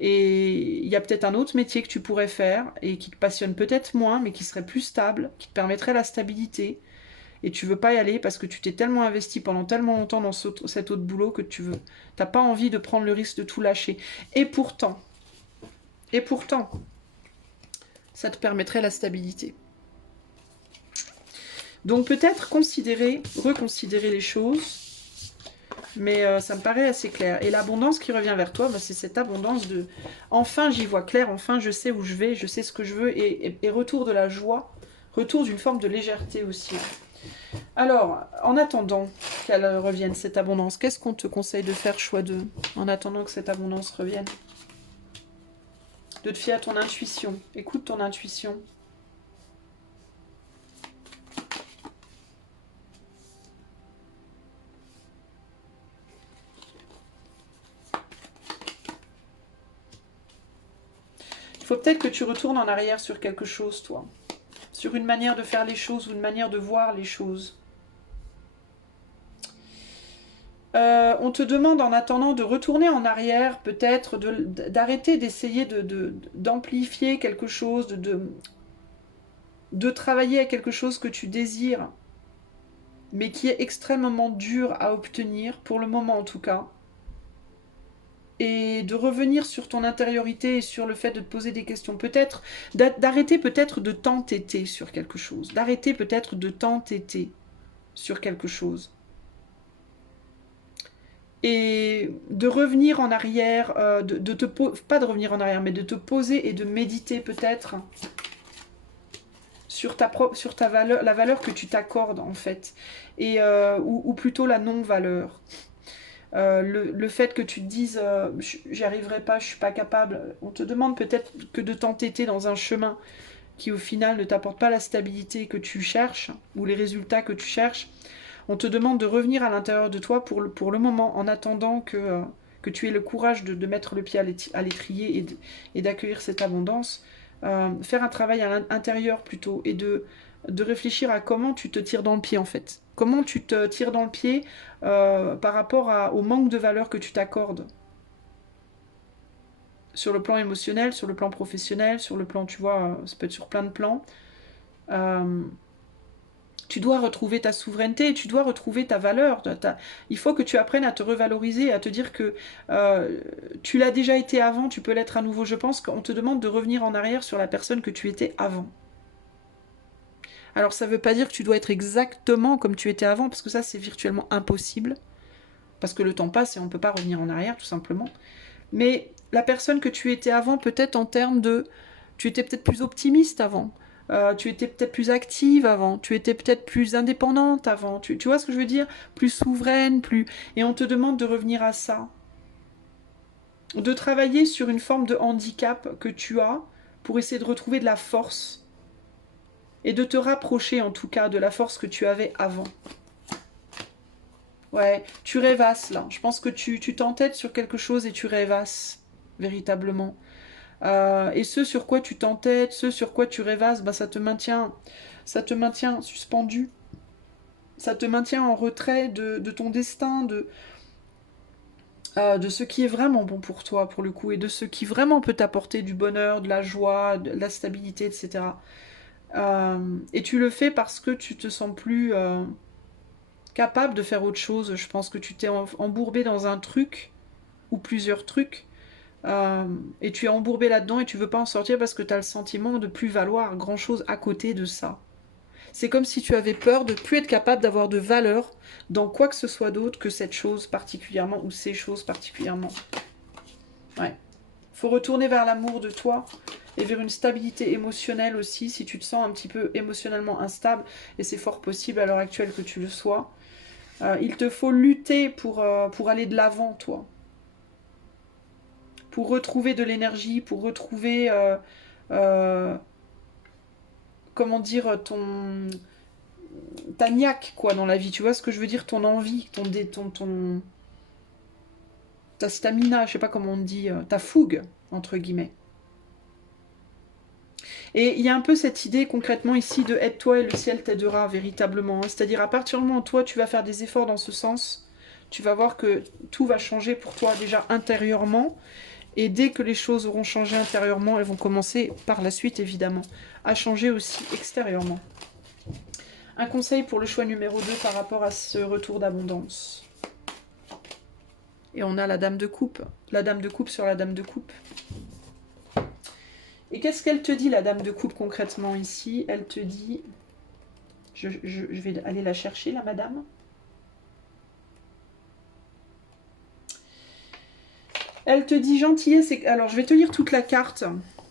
Et il y a peut-être un autre métier que tu pourrais faire et qui te passionne peut-être moins, mais qui serait plus stable, qui te permettrait la stabilité. Et tu veux pas y aller parce que tu t'es tellement investi pendant tellement longtemps dans cet autre boulot que t'as pas envie de prendre le risque de tout lâcher. Et pourtant, ça te permettrait la stabilité. Donc peut-être reconsidérer les choses. Mais ça me paraît assez clair. Et l'abondance qui revient vers toi, bah, c'est cette abondance de... Enfin, j'y vois clair, enfin, je sais où je vais, je sais ce que je veux, et retour de la joie, retour d'une forme de légèreté aussi. Alors, en attendant qu'elle revienne, cette abondance, qu'est-ce qu'on te conseille de faire, choix 2, en attendant que cette abondance revienne? De te fier à ton intuition. Écoute ton intuition. Il faut peut-être que tu retournes en arrière sur quelque chose, toi. Sur une manière de faire les choses ou une manière de voir les choses. On te demande en attendant de retourner en arrière, peut-être d'arrêter d'essayer d'amplifier quelque chose, de travailler à quelque chose que tu désires, mais qui est extrêmement dur à obtenir, pour le moment en tout cas. Et de revenir sur ton intériorité et sur le fait de te poser des questions. Peut-être, d'arrêter peut-être de t'entêter sur quelque chose. D'arrêter peut-être de t'entêter sur quelque chose. Et de revenir en arrière, pas de revenir en arrière, mais de te poser et de méditer peut-être sur ta valeur, la valeur que tu t'accordes en fait, et ou plutôt la non-valeur. Le fait que tu te dises j'y arriverai pas, je suis pas capable. On te demande peut-être que de t'entêter dans un chemin qui au final ne t'apporte pas la stabilité que tu cherches ou les résultats que tu cherches. On te demande de revenir à l'intérieur de toi pour le moment, en attendant que tu aies le courage de mettre le pied à l'étrier et d'accueillir cette abondance. Faire un travail à l'intérieur plutôt, et de réfléchir à comment tu te tires dans le pied en fait. Comment tu te tires dans le pied par rapport au manque de valeur que tu t'accordes. Sur le plan émotionnel, sur le plan professionnel, sur le plan, tu vois, ça peut être sur plein de plans. Tu dois retrouver ta souveraineté, tu dois retrouver ta valeur. Il faut que tu apprennes à te revaloriser, à te dire que tu l'as déjà été avant, tu peux l'être à nouveau. Je pense qu'on te demande de revenir en arrière sur la personne que tu étais avant. Alors ça ne veut pas dire que tu dois être exactement comme tu étais avant, parce que ça c'est virtuellement impossible. Parce que le temps passe et on ne peut pas revenir en arrière tout simplement. Mais la personne que tu étais avant, peut-être en termes de... Tu étais peut-être plus optimiste avant. Tu étais peut-être plus active avant, tu étais peut-être plus indépendante avant, tu vois ce que je veux dire? Plus souveraine, plus... Et on te demande de revenir à ça. De travailler sur une forme de handicap que tu as pour essayer de retrouver de la force. Et de te rapprocher en tout cas de la force que tu avais avant. Ouais, tu rêvasses là. Je pense que tu t'entêtes sur quelque chose et tu rêvasses, véritablement. Et ce sur quoi tu t'entêtes, ce sur quoi tu rêvasses, bah, ça te maintient suspendu. Ça te maintient en retrait de ton destin, de ce qui est vraiment bon pour toi, pour le coup, et de ce qui vraiment peut t'apporter du bonheur, de la joie, de la stabilité, etc. Et tu le fais parce que tu te sens plus capable de faire autre chose. Je pense que tu t'es embourbé dans un truc, ou plusieurs trucs, et tu es embourbé là-dedans et tu veux pas en sortir parce que tu as le sentiment de plus valoir grand-chose à côté de ça. C'est comme si tu avais peur de plus être capable d'avoir de valeur dans quoi que ce soit d'autre que cette chose particulièrement ou ces choses particulièrement. Ouais. Faut retourner vers l'amour de toi et vers une stabilité émotionnelle aussi si tu te sens un petit peu émotionnellement instable, et c'est fort possible à l'heure actuelle que tu le sois. Il te faut lutter pour aller de l'avant, toi. Pour retrouver de l'énergie, pour retrouver, comment dire, ta niaque, quoi, dans la vie. Tu vois ce que je veux dire? Ton envie, ta stamina, je sais pas comment on dit, ta fougue, entre guillemets. Et il y a un peu cette idée concrètement ici de aide-toi et le ciel t'aidera véritablement. Hein. C'est-à-dire à partir du moment où toi tu vas faire des efforts dans ce sens, tu vas voir que tout va changer pour toi déjà intérieurement. Et dès que les choses auront changé intérieurement, elles vont commencer par la suite évidemment à changer aussi extérieurement. Un conseil pour le choix numéro 2 par rapport à ce retour d'abondance. Et on a la dame de coupe. La dame de coupe sur la dame de coupe. Et qu'est-ce qu'elle te dit, la dame de coupe, concrètement, ici? Elle te dit... Je vais aller la chercher, la madame. Elle te dit gentillesse... Alors, je vais te lire toute la carte.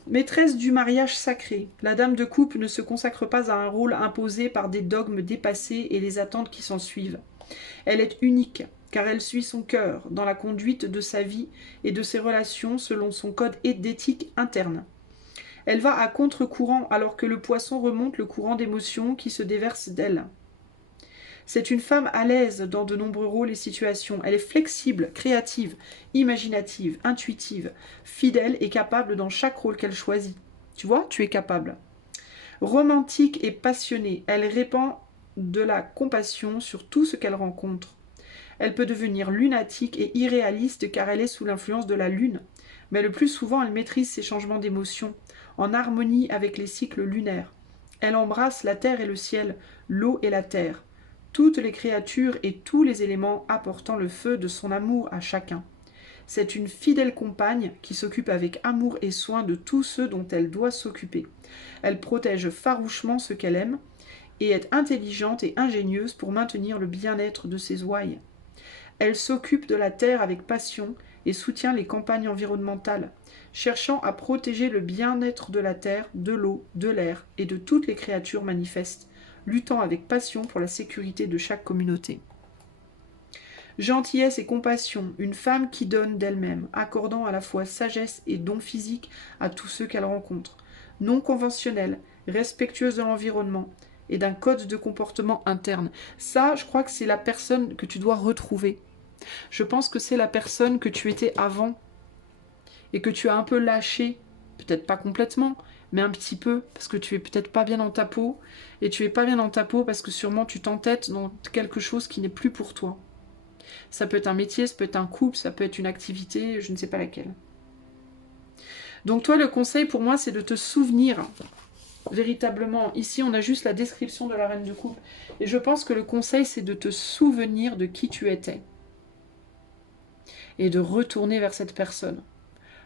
Maîtresse du mariage sacré. La dame de coupe ne se consacre pas à un rôle imposé par des dogmes dépassés et les attentes qui s'en suivent. Elle est unique, car elle suit son cœur dans la conduite de sa vie et de ses relations selon son code d'éthique interne. Elle va à contre-courant alors que le poisson remonte le courant d'émotions qui se déverse d'elle. C'est une femme à l'aise dans de nombreux rôles et situations. Elle est flexible, créative, imaginative, intuitive, fidèle et capable dans chaque rôle qu'elle choisit. Tu vois, tu es capable. Romantique et passionnée, elle répand de la compassion sur tout ce qu'elle rencontre. Elle peut devenir lunatique et irréaliste car elle est sous l'influence de la lune. Mais le plus souvent, elle maîtrise ses changements d'émotions, en harmonie avec les cycles lunaires. Elle embrasse la terre et le ciel, l'eau et la terre, toutes les créatures et tous les éléments apportant le feu de son amour à chacun. C'est une fidèle compagne qui s'occupe avec amour et soin de tous ceux dont elle doit s'occuper. Elle protège farouchement ce qu'elle aime et est intelligente et ingénieuse pour maintenir le bien-être de ses ouailles. Elle s'occupe de la terre avec passion et soutient les campagnes environnementales, cherchant à protéger le bien-être de la terre, de l'eau, de l'air et de toutes les créatures manifestes, luttant avec passion pour la sécurité de chaque communauté. Gentillesse et compassion, une femme qui donne d'elle-même, accordant à la fois sagesse et don physique à tous ceux qu'elle rencontre. Non conventionnelle, respectueuse de l'environnement et d'un code de comportement interne. Ça, je crois que c'est la personne que tu dois retrouver. Je pense que c'est la personne que tu étais avant et que tu as un peu lâché, peut-être pas complètement, mais un petit peu, parce que tu es peut-être pas bien dans ta peau, et tu es pas bien dans ta peau parce que sûrement tu t'entêtes dans quelque chose qui n'est plus pour toi. Ça peut être un métier, ça peut être un couple, ça peut être une activité, je ne sais pas laquelle. Donc toi, le conseil pour moi, c'est de te souvenir, véritablement, ici on a juste la description de la reine de coupe, et je pense que le conseil, c'est de te souvenir de qui tu étais, et de retourner vers cette personne.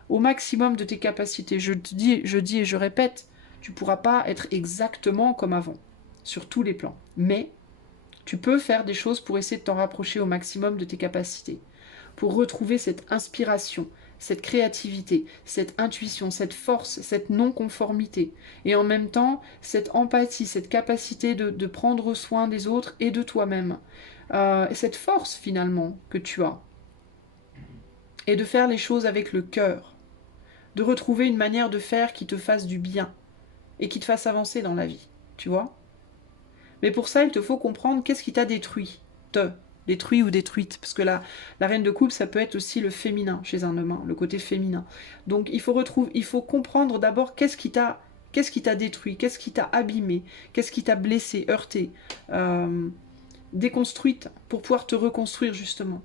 Au maximum de tes capacités. Je dis et je répète, tu ne pourras pas être exactement comme avant, sur tous les plans. Mais tu peux faire des choses pour essayer de t'en rapprocher au maximum de tes capacités, pour retrouver cette inspiration, cette créativité, cette intuition, cette force, cette non-conformité, et en même temps, cette empathie, cette capacité de prendre soin des autres et de toi-même, et cette force finalement que tu as, et de faire les choses avec le cœur, de retrouver une manière de faire qui te fasse du bien et qui te fasse avancer dans la vie, tu vois. Mais pour ça, il te faut comprendre qu'est-ce qui t'a détruit, détruit ou détruite, parce que la reine de coupe, ça peut être aussi le féminin chez un homme, hein, le côté féminin. Donc il faut comprendre d'abord qu'est-ce qui t'a détruit, qu'est-ce qui t'a abîmé, qu'est-ce qui t'a blessé, heurté, déconstruite pour pouvoir te reconstruire justement.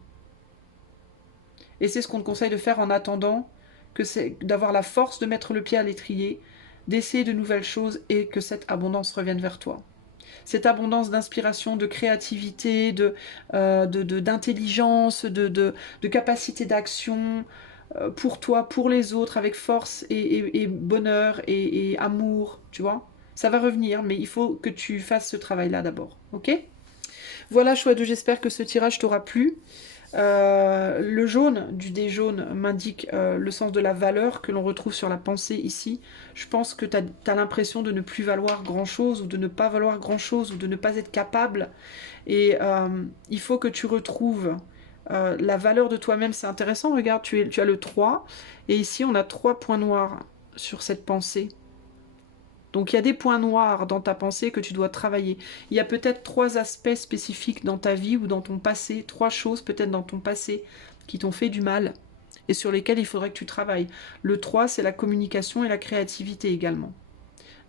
Et c'est ce qu'on te conseille de faire en attendant, que c'est d'avoir la force de mettre le pied à l'étrier, d'essayer de nouvelles choses et que cette abondance revienne vers toi. Cette abondance d'inspiration, de créativité, d'intelligence, de capacité d'action pour toi, pour les autres, avec force et bonheur et amour, tu vois. Ça va revenir, mais il faut que tu fasses ce travail-là d'abord, ok? Voilà, choix 2, j'espère que ce tirage t'aura plu. Le jaune du dé jaune m'indique le sens de la valeur que l'on retrouve sur la pensée ici. Je pense que tu as l'impression de ne plus valoir grand-chose ou de ne pas valoir grand-chose ou de ne pas être capable. Et il faut que tu retrouves la valeur de toi-même. C'est intéressant, regarde, tu as le 3. Et ici, on a 3 points noirs sur cette pensée. Donc il y a des points noirs dans ta pensée que tu dois travailler. Il y a peut-être 3 aspects spécifiques dans ta vie ou dans ton passé, 3 choses peut-être dans ton passé qui t'ont fait du mal et sur lesquelles il faudrait que tu travailles. Le 3, c'est la communication et la créativité également.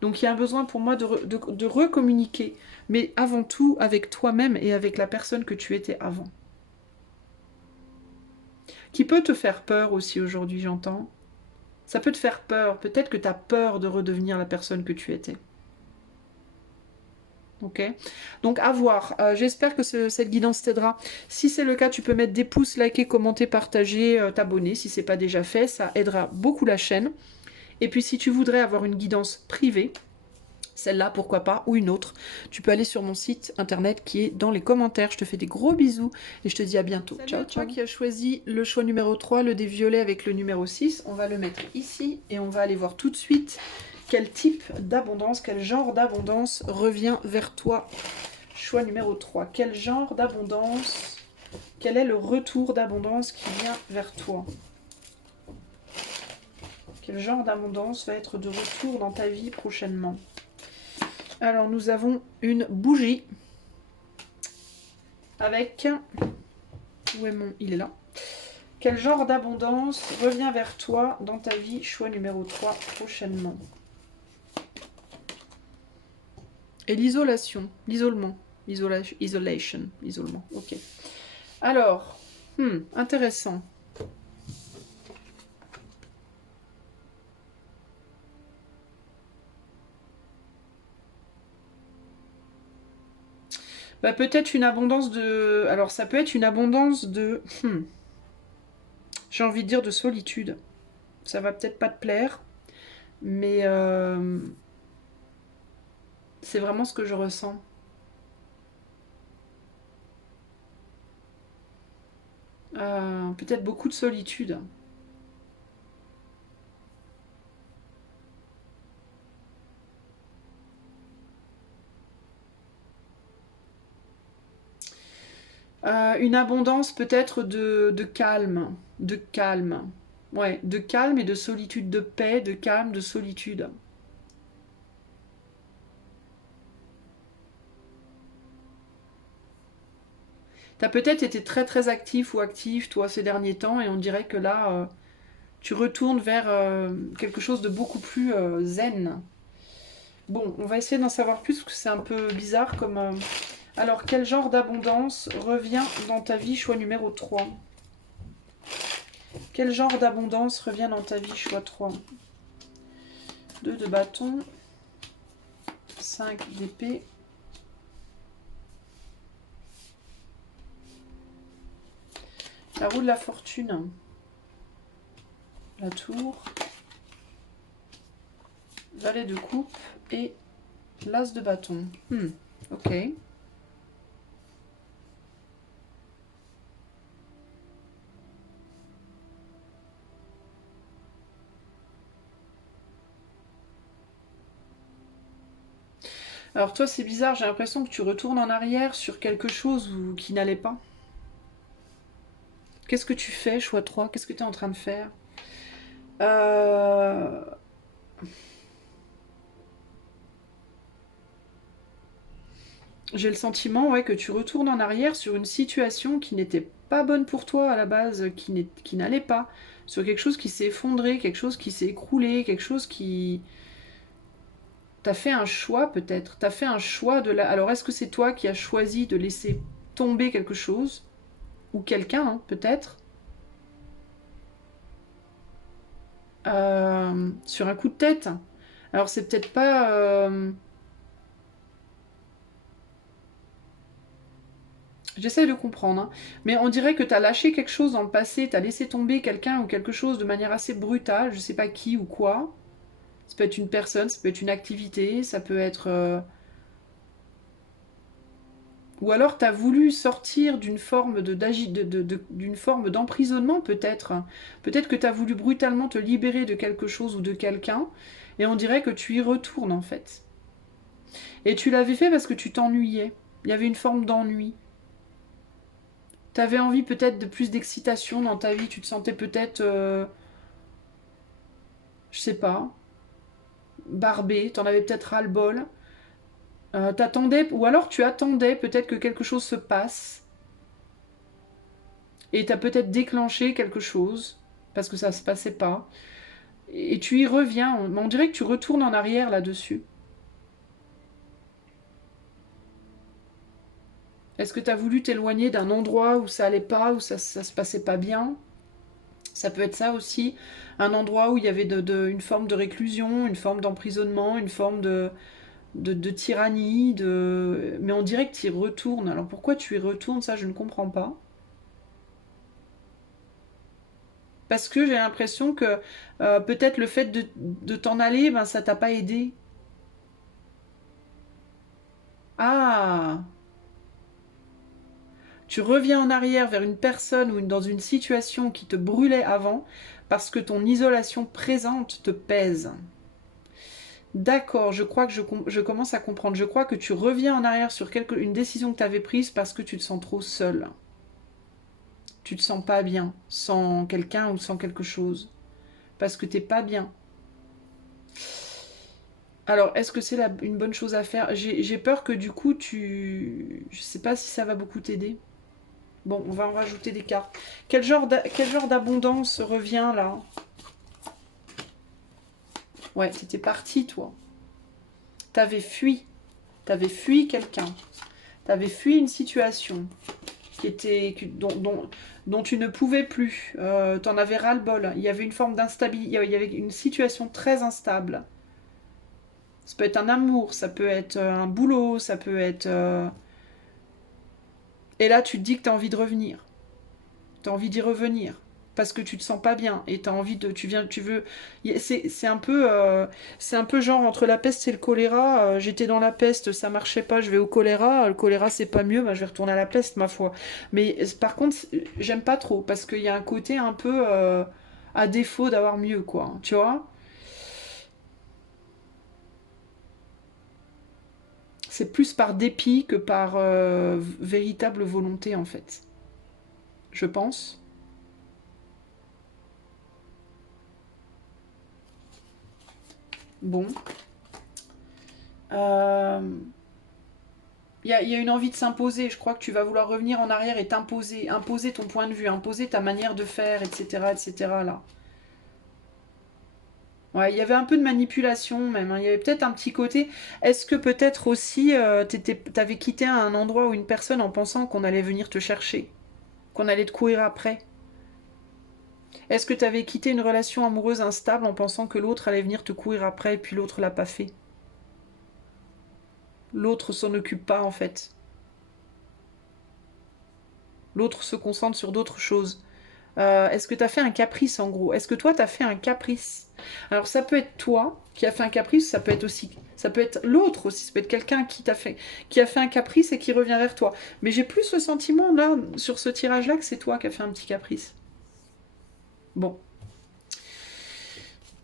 Donc il y a un besoin pour moi de recommuniquer, mais avant tout avec toi-même et avec la personne que tu étais avant. Qui peut te faire peur aussi aujourd'hui, j'entends. Ça peut te faire peur. Peut-être que tu as peur de redevenir la personne que tu étais. Ok, donc à voir. J'espère que cette guidance t'aidera. Si c'est le cas, tu peux mettre des pouces, liker, commenter, partager, t'abonner si c'est pas déjà fait. Ça aidera beaucoup la chaîne. Et puis si tu voudrais avoir une guidance privée, celle-là pourquoi pas, ou une autre, tu peux aller sur mon site internet qui est dans les commentaires. Je te fais des gros bisous et je te dis à bientôt. Salut ciao, ciao. Toi qui as choisi le choix numéro 3, le dé violet avec le numéro 6, on va le mettre ici et on va aller voir tout de suite quel type d'abondance, quel genre d'abondance revient vers toi. Choix numéro 3, quel genre d'abondance, quel est le retour d'abondance qui vient vers toi? Quel genre d'abondance va être de retour dans ta vie prochainement? Alors, nous avons une bougie avec... Où est mon... Il est là. Quel genre d'abondance revient vers toi dans ta vie? Choix numéro 3 prochainement. Et l'isolation, l'isolement. Isolation, isolement, ok. Alors, intéressant. Bah, peut-être une abondance de... Alors, ça peut être une abondance de... J'ai envie de dire de solitude. Ça va peut-être pas te plaire, mais c'est vraiment ce que je ressens. Peut-être beaucoup de solitude. Une abondance peut-être de calme. De calme. Ouais, de calme et de solitude, de paix, de calme, de solitude. T'as peut-être été très très actif ou active, toi, ces derniers temps, et on dirait que là, tu retournes vers quelque chose de beaucoup plus zen. Bon, on va essayer d'en savoir plus, parce que c'est un peu bizarre comme... Alors, quel genre d'abondance revient dans ta vie, choix numéro 3? Quel genre d'abondance revient dans ta vie, choix 3? 2 de bâton, 5 d'épée, la roue de la fortune, la tour, valet de coupe et l'as de bâton. Ok. Alors toi, c'est bizarre, j'ai l'impression que tu retournes en arrière sur quelque chose qui n'allait pas. Qu'est-ce que tu fais, choix 3? Qu'est-ce que tu es en train de faire? J'ai le sentiment que tu retournes en arrière sur une situation qui n'était pas bonne pour toi à la base, qui n'allait pas, sur quelque chose qui s'est effondré, quelque chose qui s'est écroulé, quelque chose qui... tu as fait un choix peut-être. Tu as fait un choix de la... Alors, est-ce que c'est toi qui as choisi de laisser tomber quelque chose? Ou quelqu'un, hein, peut-être, sur un coup de tête. Alors, c'est peut-être pas... J'essaie de comprendre, hein. Mais on dirait que tu as lâché quelque chose dans le passé, tu as laissé tomber quelqu'un ou quelque chose de manière assez brutale, je sais pas qui ou quoi. Ça peut être une personne, ça peut être une activité, ça peut être... Ou alors tu as voulu sortir d'une forme d'une forme d'emprisonnement peut-être. Peut-être que tu as voulu brutalement te libérer de quelque chose ou de quelqu'un, et on dirait que tu y retournes en fait. Et tu l'avais fait parce que tu t'ennuyais. Il y avait une forme d'ennui. Tu avais envie peut-être de plus d'excitation dans ta vie, tu te sentais peut-être, je sais pas, barbé, t'en avais peut-être ras-le-bol. T'attendais, ou alors tu attendais peut-être que quelque chose se passe, et t'as peut-être déclenché quelque chose, parce que ça se passait pas, et tu y reviens, on dirait que tu retournes en arrière là-dessus. Est-ce que t'as voulu t'éloigner d'un endroit où ça allait pas, où ça se passait pas bien? Ça peut être ça aussi, un endroit où il y avait une forme de réclusion, une forme d'emprisonnement, une forme de tyrannie, mais on dirait que tu y retournes. Alors pourquoi tu y retournes, ça je ne comprends pas. Parce que j'ai l'impression que peut-être le fait de t'en aller, ben, ça t'a pas aidé. Ah, tu reviens en arrière vers une personne ou dans une situation qui te brûlait avant parce que ton isolation présente te pèse. D'accord, je crois que je commence à comprendre. Je crois que tu reviens en arrière sur une décision que tu avais prise parce que tu te sens trop seul. Tu te sens pas bien sans quelqu'un ou sans quelque chose. Parce que t'es pas bien. Alors, est-ce que c'est une bonne chose à faire? J'ai peur que du coup, je sais pas si ça va beaucoup t'aider. Bon, on va en rajouter des cartes. Quel genre d'abondance revient là? Ouais, t'étais parti, toi. T'avais fui. T'avais fui quelqu'un. T'avais fui une situation dont tu ne pouvais plus. T'en avais ras-le-bol. Il y avait une forme d'instabilité. Il y avait une situation très instable. Ça peut être un amour, ça peut être un boulot, ça peut être... Et là, tu te dis que tu as envie de revenir. Tu as envie d'y revenir. Parce que tu te sens pas bien. Et tu as envie de... Tu veux... C'est un peu genre entre la peste et le choléra. J'étais dans la peste, ça marchait pas, je vais au choléra. Le choléra, c'est pas mieux, bah, je vais retourner à la peste, ma foi. Mais par contre, j'aime pas trop. Parce qu'il y a un côté un peu... à défaut d'avoir mieux, quoi. Tu vois? C'est plus par dépit que par véritable volonté, en fait. Je pense. Bon. Euh, y a une envie de s'imposer. Je crois que tu vas vouloir revenir en arrière et t'imposer. Imposer ton point de vue, imposer ta manière de faire, etc. etc. là. Ouais, il y avait un peu de manipulation même, hein. Il y avait peut-être un petit côté. Est-ce que peut-être aussi t'avais quitté un endroit ou une personne en pensant qu'on allait venir te chercher, qu'on allait te courir après? Est-ce que t'avais quitté une relation amoureuse instable en pensant que l'autre allait venir te courir après et puis l'autre l'a pas fait? L'autre s'en occupe pas en fait. L'autre se concentre sur d'autres choses. Est-ce que tu as fait un caprice en gros? Est-ce que toi tu as fait un caprice? Alors ça peut être toi qui a fait un caprice, ça peut être aussi, ça peut être l'autre aussi, ça peut être quelqu'un qui a fait un caprice et qui revient vers toi. Mais j'ai plus le sentiment là sur ce tirage là que c'est toi qui as fait un petit caprice. Bon,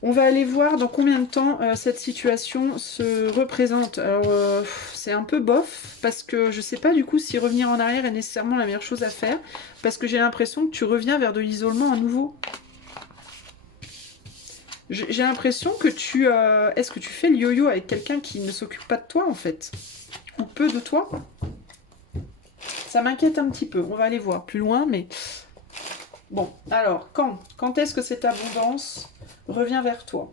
on va aller voir dans combien de temps cette situation se représente. Alors, c'est un peu bof, parce que je sais pas du coup si revenir en arrière est nécessairement la meilleure chose à faire, parce que j'ai l'impression que tu reviens vers de l'isolement à nouveau. J'ai l'impression que tu... Est-ce que tu fais le yo-yo avec quelqu'un qui ne s'occupe pas de toi, en fait? Ou peu de toi? Ça m'inquiète un petit peu. On va aller voir plus loin, mais... Bon, alors, quand est-ce que cette abondance revient vers toi?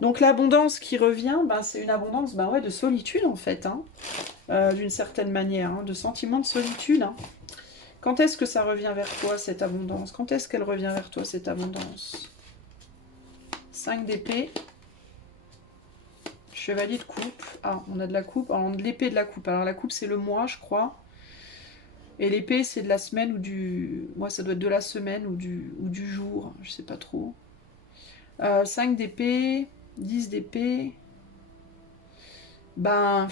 Donc l'abondance qui revient, ben, c'est une abondance ben, ouais, de solitude en fait, hein, d'une certaine manière, hein, de sentiment de solitude. Hein. Quand est-ce que ça revient vers toi, cette abondance? Quand est-ce qu'elle revient vers toi, cette abondance? 5 d'épée. Chevalier de coupe. Ah, on a de la coupe. Alors, de l'épée de la coupe. Alors la coupe, c'est le mois, je crois. Et l'épée, c'est de la semaine ou du... Moi, ça doit être de la semaine ou du jour. Je sais pas trop. 5 d'épée. 10 d'épée. Ben...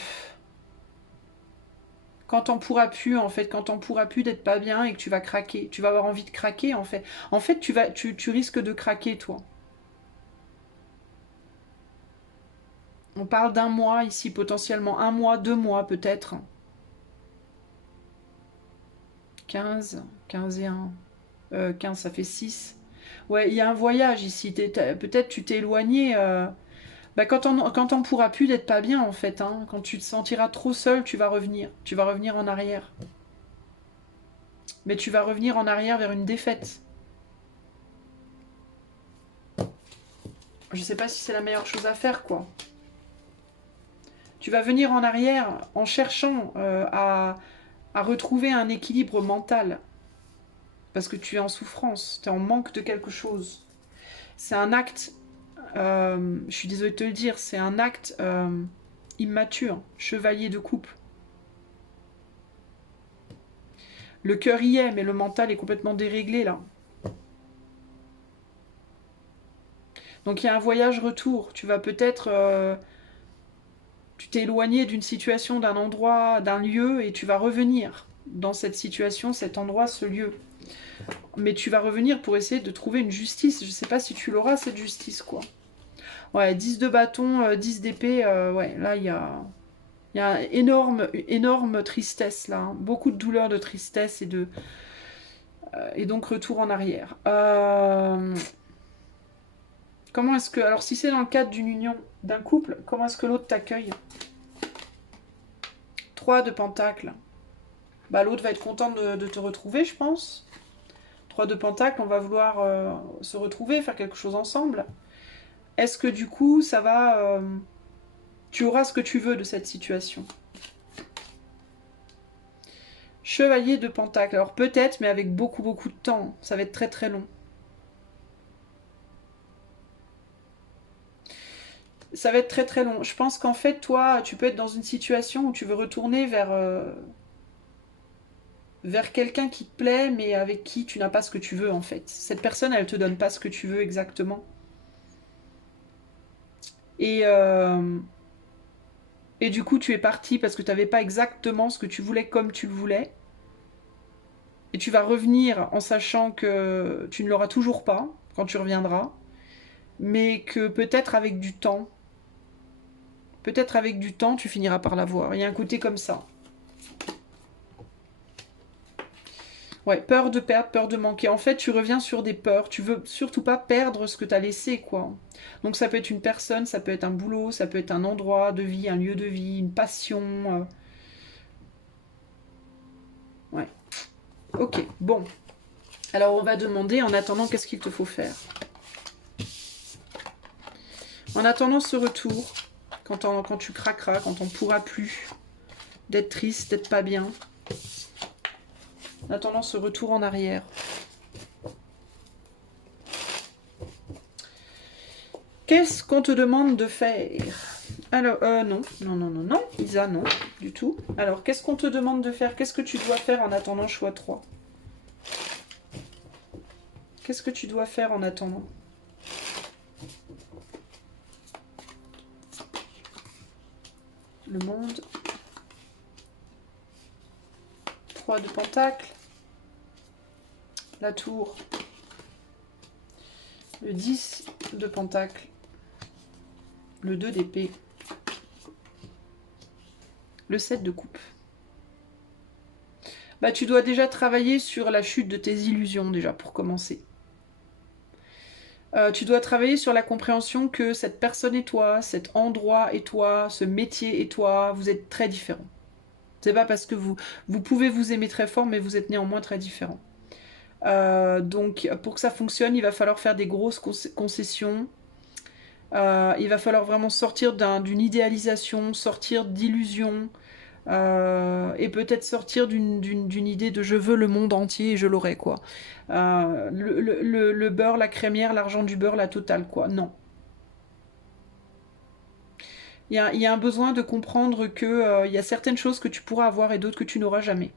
Quand t'en pourras plus, en fait. Quand t'en pourras plus d'être pas bien et que tu vas craquer. Tu vas avoir envie de craquer, en fait. En fait, tu risques de craquer, toi. On parle d'un mois ici, potentiellement. 1 mois, 2 mois, peut-être. 15, 15 et 1. 15, ça fait 6. Ouais, il y a un voyage ici. Peut-être tu t'es éloigné. Bah, quand on pourra plus d'être pas bien, en fait. Hein. Quand tu te sentiras trop seul, tu vas revenir. Tu vas revenir en arrière. Mais tu vas revenir en arrière vers une défaite. Je sais pas si c'est la meilleure chose à faire, quoi. Tu vas venir en arrière en cherchant à retrouver un équilibre mental. Parce que tu es en souffrance, tu es en manque de quelque chose. C'est un acte, je suis désolée de te le dire, c'est un acte immature, chevalier de coupe. Le cœur y est, mais le mental est complètement déréglé là. Donc il y a un voyage retour. Tu vas peut-être... tu t'es éloigné d'une situation, d'un endroit, d'un lieu, et tu vas revenir dans cette situation, cet endroit, ce lieu. Mais tu vas revenir pour essayer de trouver une justice. Je sais pas si tu l'auras, cette justice, quoi. Ouais, 10 de bâton, 10 d'épée, ouais, là, il y a énorme tristesse, là. Hein. Beaucoup de douleur, de tristesse, et donc retour en arrière. Comment est-ce que... Alors, si c'est dans le cadre d'une union, d'un couple, comment est-ce que l'autre t'accueille? 3 de pentacle. Bah, l'autre va être content de te retrouver, je pense. 3 de pentacle, on va vouloir se retrouver, faire quelque chose ensemble. Est-ce que du coup, ça va... tu auras ce que tu veux de cette situation? Chevalier de pentacle. Alors peut-être, mais avec beaucoup de temps. Ça va être très très long. Ça va être très très long. Je pense qu'en fait, toi, tu peux être dans une situation où tu veux retourner vers quelqu'un qui te plaît, mais avec qui tu n'as pas ce que tu veux en fait. Cette personne, elle te donne pas ce que tu veux exactement. Et, euh, et du coup, tu es parti parce que tu n'avais pas exactement ce que tu voulais comme tu le voulais. Et tu vas revenir en sachant que tu ne l'auras toujours pas quand tu reviendras, mais que peut-être avec du temps, tu finiras par l'avoir. Il y a un côté comme ça. Ouais, peur de perdre, peur de manquer. En fait, tu reviens sur des peurs. Tu veux surtout pas perdre ce que tu as laissé, quoi. Donc ça peut être une personne, ça peut être un boulot, ça peut être un endroit de vie, un lieu de vie, une passion. Ouais. Ok, bon. Alors on va demander en attendant qu'est-ce qu'il te faut faire. En attendant ce retour, quand tu craqueras, quand on ne pourra plus d'être triste, d'être pas bien. En attendant ce retour en arrière. Qu'est-ce qu'on te demande de faire? Alors, non, Isa, non, du tout. Alors, qu'est-ce qu'on te demande de faire? Qu'est-ce que tu dois faire en attendant choix 3? Qu'est-ce que tu dois faire en attendant? Le monde. 3 de pentacle. La tour. Le 10 de pentacle. Le 2 d'épée. Le 7 de coupe. Bah, tu dois déjà travailler sur la chute de tes illusions, déjà, pour commencer. Tu dois travailler sur la compréhension que cette personne et toi, cet endroit et toi, ce métier et toi, vous êtes très différents. C'est pas parce que vous pouvez vous aimer très fort, mais vous êtes néanmoins très différents. Donc, pour que ça fonctionne, il va falloir faire des grosses concessions. Il va falloir vraiment sortir d'une idéalisation, sortir d'illusions, et peut-être sortir d'une idée de je veux le monde entier et je l'aurai, quoi. Le beurre, la crémière, l'argent du beurre, la totale, quoi. Non. Il y a un besoin de comprendre que il y a certaines choses que tu pourras avoir et d'autres que tu n'auras jamais.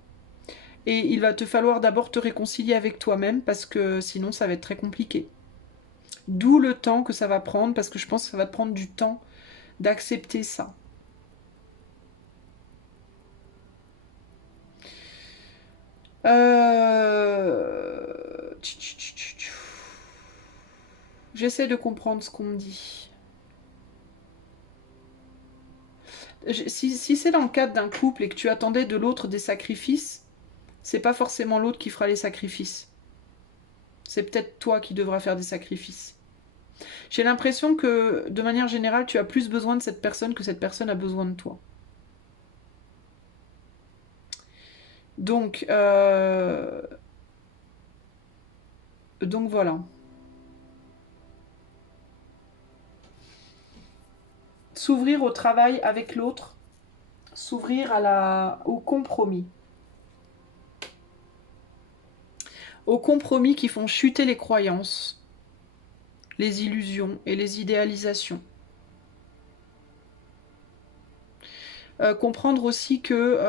Et il va te falloir d'abord te réconcilier avec toi-même parce que sinon ça va être très compliqué. D'où le temps que ça va prendre, parce que je pense que ça va te prendre du temps d'accepter ça. J'essaie de comprendre ce qu'on me dit. Si c'est dans le cadre d'un couple et que tu attendais de l'autre des sacrifices, c'est pas forcément l'autre qui fera les sacrifices. C'est peut-être toi qui devras faire des sacrifices. J'ai l'impression que, de manière générale, tu as plus besoin de cette personne que cette personne a besoin de toi. Donc, voilà. S'ouvrir au travail avec l'autre, s'ouvrir au compromis. Aux compromis qui font chuter les croyances, les illusions et les idéalisations. Comprendre aussi que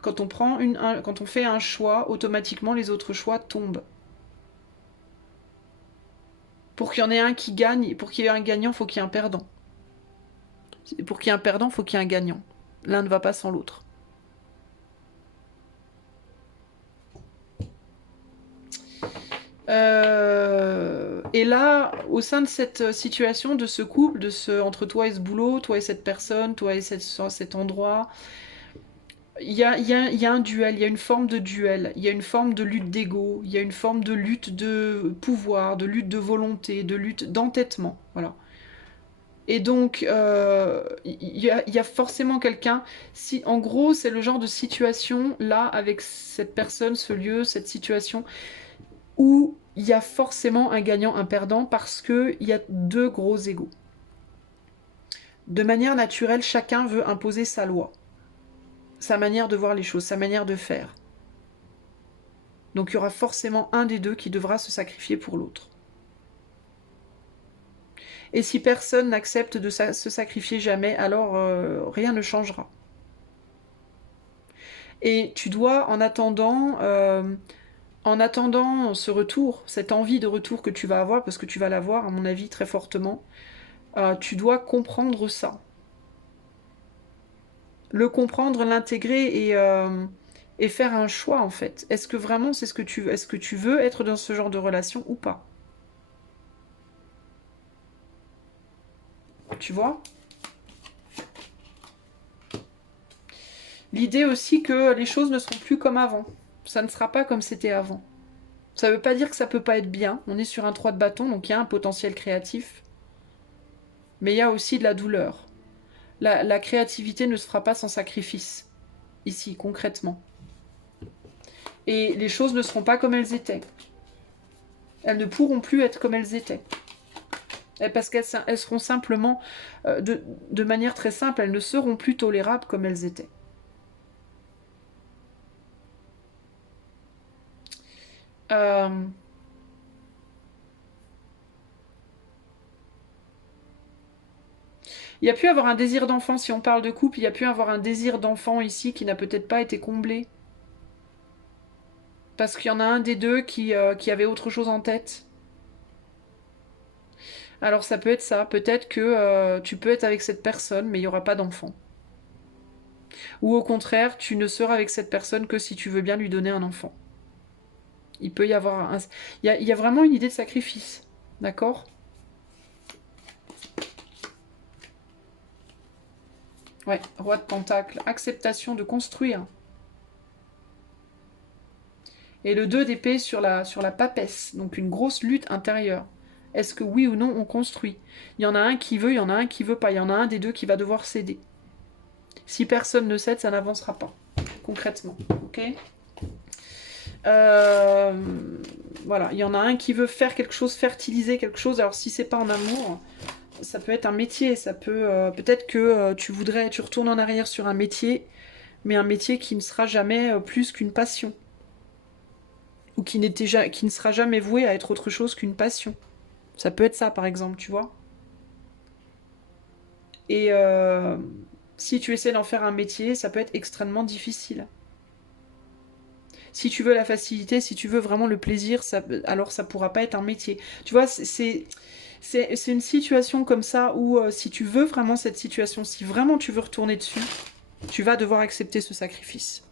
quand on fait un choix, automatiquement les autres choix tombent. Pour qu'il y en ait un qui gagne, pour qu'il y ait un gagnant, il faut qu'il y ait un perdant. Pour qu'il y ait un perdant, il faut qu'il y ait un gagnant. L'un ne va pas sans l'autre. Et là, au sein de cette situation, de ce couple, entre toi et ce boulot, toi et cette personne, toi et cet endroit, il y a un duel, il y a une forme de duel, il y a une forme de lutte d'ego, il y a une forme de lutte de pouvoir, de lutte de volonté, de lutte d'entêtement. Voilà. Et donc, y a forcément quelqu'un. Si, en gros, c'est le genre de situation, là, avec cette personne, ce lieu, cette situation, où il y a forcément un gagnant, un perdant, parce qu'il y a deux gros égos. De manière naturelle, chacun veut imposer sa loi, sa manière de voir les choses, sa manière de faire. Donc il y aura forcément un des deux qui devra se sacrifier pour l'autre. Et si personne n'accepte de se sacrifier jamais, alors rien ne changera. Et tu dois, en attendant ce retour, cette envie de retour que tu vas avoir, parce que tu vas l'avoir, à mon avis, très fortement, tu dois comprendre ça. Le comprendre, l'intégrer et faire un choix, en fait. Est-ce que vraiment c'est ce que tu veux? Est-ce que tu veux être dans ce genre de relation ou pas? Tu vois? L'idée aussi que les choses ne seront plus comme avant. Ça ne sera pas comme c'était avant. Ça ne veut pas dire que ça peut pas être bien. On est sur un 3 de bâton, donc il y a un potentiel créatif. Mais il y a aussi de la douleur. La créativité ne se fera pas sans sacrifice. Ici, concrètement. Et les choses ne seront pas comme elles étaient. Elles ne pourront plus être comme elles étaient. Parce qu'elles seront simplement, de manière très simple, elles ne seront plus tolérables comme elles étaient. Il y a pu avoir un désir d'enfant, si on parle de couple, il y a pu avoir un désir d'enfant ici qui n'a peut-être pas été comblé. Parce qu'il y en a un des deux qui avait autre chose en tête. Alors ça peut être ça, peut-être que tu peux être avec cette personne, mais il n'y aura pas d'enfant. Ou au contraire, tu ne seras avec cette personne que si tu veux bien lui donner un enfant. Il peut y avoir il y a vraiment une idée de sacrifice, d'accord? Ouais, roi de pentacle, acceptation de construire. Et le 2 d'épée sur la papesse, donc une grosse lutte intérieure. Est-ce que oui ou non on construit? Il y en a un qui veut, il y en a un qui veut pas. Il y en a un des deux qui va devoir céder. Si personne ne cède, ça n'avancera pas, concrètement. Ok? Voilà, il y en a un qui veut faire quelque chose, fertiliser quelque chose. Alors si c'est pas en amour, ça peut être un métier, ça peut peut-être que tu retournes en arrière sur un métier, mais un métier qui ne sera jamais plus qu'une passion, ou qui ne sera jamais voué à être autre chose qu'une passion. Ça peut être ça, par exemple, tu vois. Et si tu essaies d'en faire un métier, ça peut être extrêmement difficile. Si tu veux la facilité, si tu veux vraiment le plaisir, alors ça pourra pas être un métier. Tu vois, c'est une situation comme ça où si tu veux vraiment cette situation, si vraiment tu veux retourner dessus, tu vas devoir accepter ce sacrifice.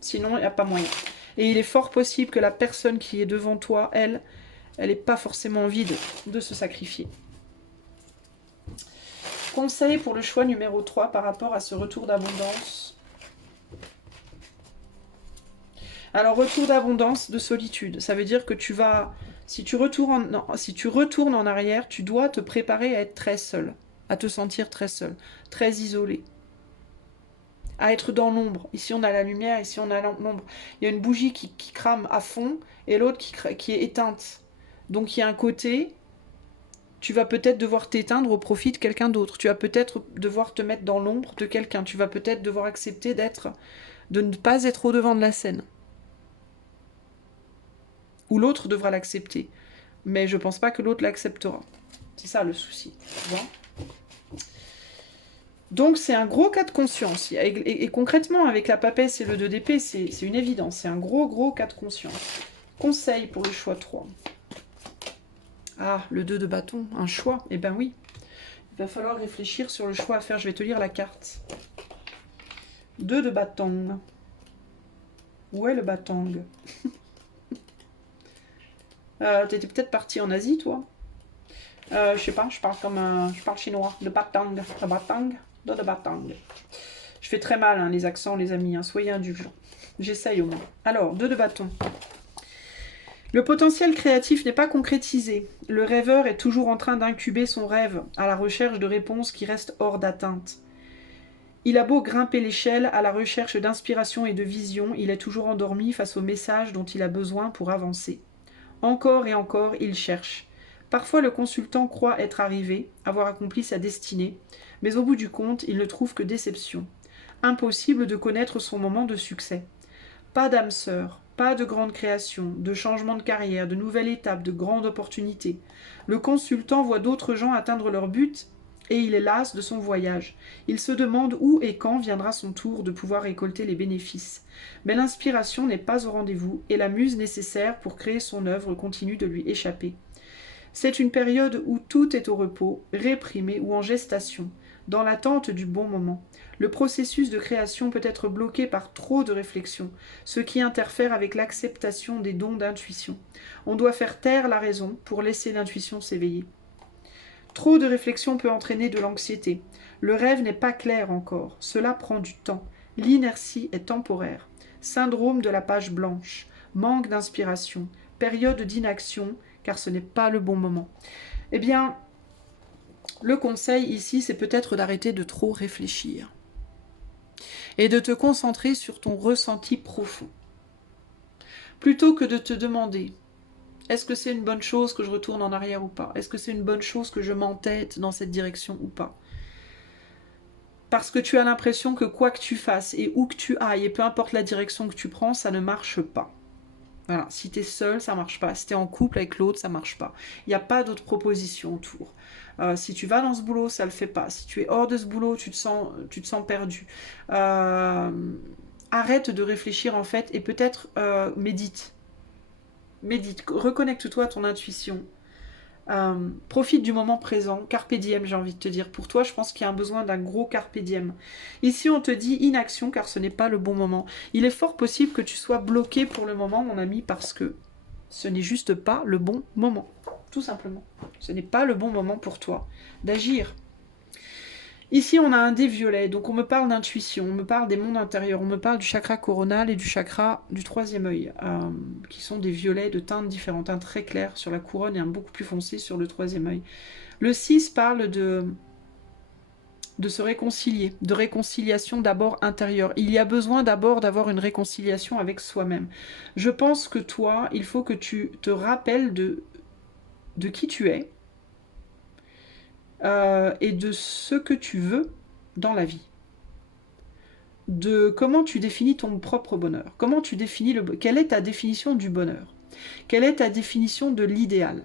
Sinon, il n'y a pas moyen. Et il est fort possible que la personne qui est devant toi, elle n'ait pas forcément envie de se sacrifier. Conseil pour le choix numéro 3 par rapport à ce retour d'abondance. Alors, retour d'abondance, de solitude. Ça veut dire que tu vas... Si tu retournes en arrière, tu dois te préparer à être très seul. À te sentir très seul. Très isolé. À être dans l'ombre. Ici, on a la lumière, ici, on a l'ombre. Il y a une bougie qui crame à fond et l'autre qui est éteinte. Donc, il y a un côté... Tu vas peut-être devoir t'éteindre au profit de quelqu'un d'autre. Tu vas peut-être devoir te mettre dans l'ombre de quelqu'un. Tu vas peut-être devoir accepter de ne pas être au devant de la scène. Ou l'autre devra l'accepter. Mais je pense pas que l'autre l'acceptera. C'est ça le souci. Tu vois ? Donc c'est un gros cas de conscience. Et concrètement, avec la papesse et le 2 d'épée, c'est une évidence. C'est un gros cas de conscience. Conseil pour le choix 3. Ah, le 2 de bâton, un choix. Eh ben oui. Il va falloir réfléchir sur le choix à faire. Je vais te lire la carte. 2 de bâton. Où est le bâton? T'étais peut-être parti en Asie, toi? Je sais pas, je parle chinois. De batang, de batang, de batang. Je fais très mal les accents, les amis, soyez indulgents. J'essaye au moins. Alors, 2 de bâton. Le potentiel créatif n'est pas concrétisé. Le rêveur est toujours en train d'incuber son rêve, à la recherche de réponses qui restent hors d'atteinte. Il a beau grimper l'échelle à la recherche d'inspiration et de vision, il est toujours endormi face aux messages dont il a besoin pour avancer. Encore et encore, il cherche. Parfois le consultant croit être arrivé, avoir accompli sa destinée, mais au bout du compte, il ne trouve que déception. Impossible de connaître son moment de succès. Pas d'âme sœur, pas de grande création, de changement de carrière, de nouvelle étape, de grande opportunité. Le consultant voit d'autres gens atteindre leur but et il est las de son voyage. Il se demande où et quand viendra son tour de pouvoir récolter les bénéfices. Mais l'inspiration n'est pas au rendez-vous et la muse nécessaire pour créer son œuvre continue de lui échapper. C'est une période où tout est au repos, réprimé ou en gestation, dans l'attente du bon moment. Le processus de création peut être bloqué par trop de réflexion, ce qui interfère avec l'acceptation des dons d'intuition. On doit faire taire la raison pour laisser l'intuition s'éveiller. Trop de réflexion peut entraîner de l'anxiété. Le rêve n'est pas clair encore, cela prend du temps. L'inertie est temporaire. Syndrome de la page blanche, manque d'inspiration, période d'inaction, car ce n'est pas le bon moment. Eh bien, le conseil ici, c'est peut-être d'arrêter de trop réfléchir et de te concentrer sur ton ressenti profond. Plutôt que de te demander, est-ce que c'est une bonne chose que je retourne en arrière ou pas? Est-ce que c'est une bonne chose que je m'entête dans cette direction ou pas? Parce que tu as l'impression que quoi que tu fasses et où que tu ailles, et peu importe la direction que tu prends, ça ne marche pas. Voilà, si tu es seul, ça marche pas. Si tu es en couple avec l'autre, ça marche pas. Il n'y a pas d'autres propositions autour. Si tu vas dans ce boulot, ça le fait pas. Si tu es hors de ce boulot, tu te sens perdu. Arrête de réfléchir en fait et peut-être médite. Médite, reconnecte-toi à ton intuition. Profite du moment présent, carpe diem, j'ai envie de te dire. Pour toi, je pense qu'il y a un besoin d'un gros carpe diem. Ici, on te dit inaction car ce n'est pas le bon moment. Il est fort possible que tu sois bloqué pour le moment, mon ami, parce que ce n'est juste pas le bon moment. Tout simplement. Ce n'est pas le bon moment pour toi d'agir. Ici, on a un dé violet, donc on me parle d'intuition, on me parle des mondes intérieurs, on me parle du chakra coronal et du chakra du troisième œil, qui sont des violets de teintes différentes, un très clair sur la couronne et un beaucoup plus foncé sur le troisième œil. Le 6 parle de se réconcilier, de réconciliation d'abord intérieure. Il y a besoin d'abord d'avoir une réconciliation avec soi-même. Je pense que toi, il faut que tu te rappelles de qui tu es, et de ce que tu veux dans la vie. De comment tu définis ton propre bonheur. Comment tu définis quelle est ta définition du bonheur? Quelle est ta définition de l'idéal?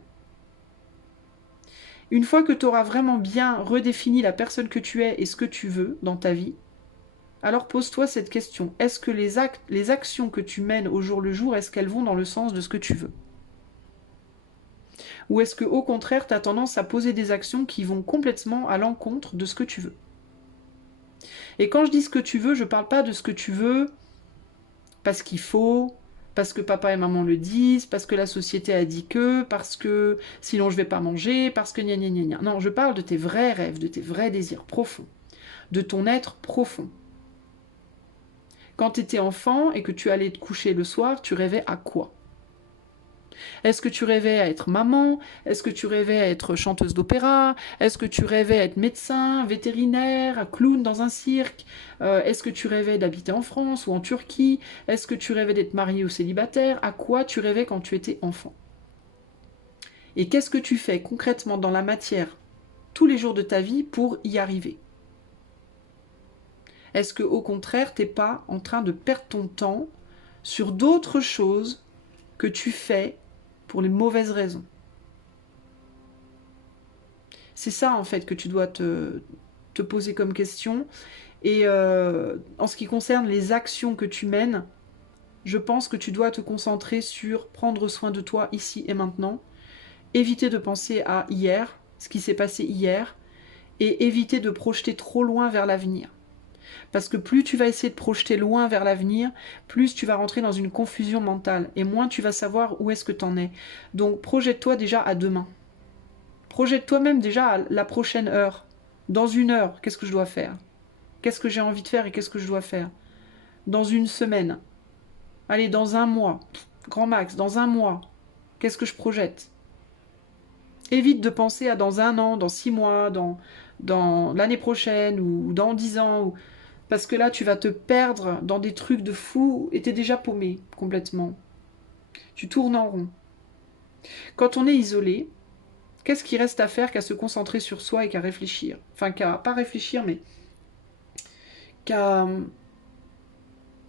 Une fois que tu auras vraiment bien redéfini la personne que tu es et ce que tu veux dans ta vie, alors pose-toi cette question. Est-ce que les actions que tu mènes au jour le jour, est-ce qu'elles vont dans le sens de ce que tu veux? Ou est-ce que au contraire, tu as tendance à poser des actions qui vont complètement à l'encontre de ce que tu veux? Et quand je dis ce que tu veux, je ne parle pas de ce que tu veux parce qu'il faut, parce que papa et maman le disent, parce que la société a dit que, parce que sinon je vais pas manger, parce que gna gna gna gna. Non, je parle de tes vrais rêves, de tes vrais désirs profonds, de ton être profond. Quand tu étais enfant et que tu allais te coucher le soir, tu rêvais à quoi? Est-ce que tu rêvais à être maman? Est-ce que tu rêvais à être chanteuse d'opéra? Est-ce que tu rêvais à être médecin, vétérinaire, clown dans un cirque? Est-ce que tu rêvais d'habiter en France ou en Turquie? Est-ce que tu rêvais d'être marié ou célibataire? À quoi tu rêvais quand tu étais enfant? Et qu'est-ce que tu fais concrètement dans la matière tous les jours de ta vie pour y arriver? Est-ce que au contraire, t'es pas en train de perdre ton temps sur d'autres choses que tu fais pour les mauvaises raisons? C'est ça en fait que tu dois te poser comme question. Et en ce qui concerne les actions que tu mènes, je pense que tu dois te concentrer sur prendre soin de toi ici et maintenant, éviter de penser à hier, ce qui s'est passé hier, et éviter de projeter trop loin vers l'avenir. Parce que plus tu vas essayer de projeter loin vers l'avenir, plus tu vas rentrer dans une confusion mentale, et moins tu vas savoir où est-ce que tu en es. Donc projette-toi déjà à demain. Projette-toi même déjà à la prochaine heure. Dans une heure, qu'est-ce que je dois faire? Qu'est-ce que j'ai envie de faire et qu'est-ce que je dois faire? Dans une semaine. Allez, dans un mois. Grand max, dans un mois. Qu'est-ce que je projette? Évite de penser à dans un an, dans 6 mois, dans l'année prochaine ou dans 10 ans. Parce que là, tu vas te perdre dans des trucs de fou et t'es déjà paumé complètement. Tu tournes en rond. Quand on est isolé, qu'est-ce qu'il reste à faire qu'à se concentrer sur soi et qu'à réfléchir? Enfin, qu'à pas réfléchir, mais qu'à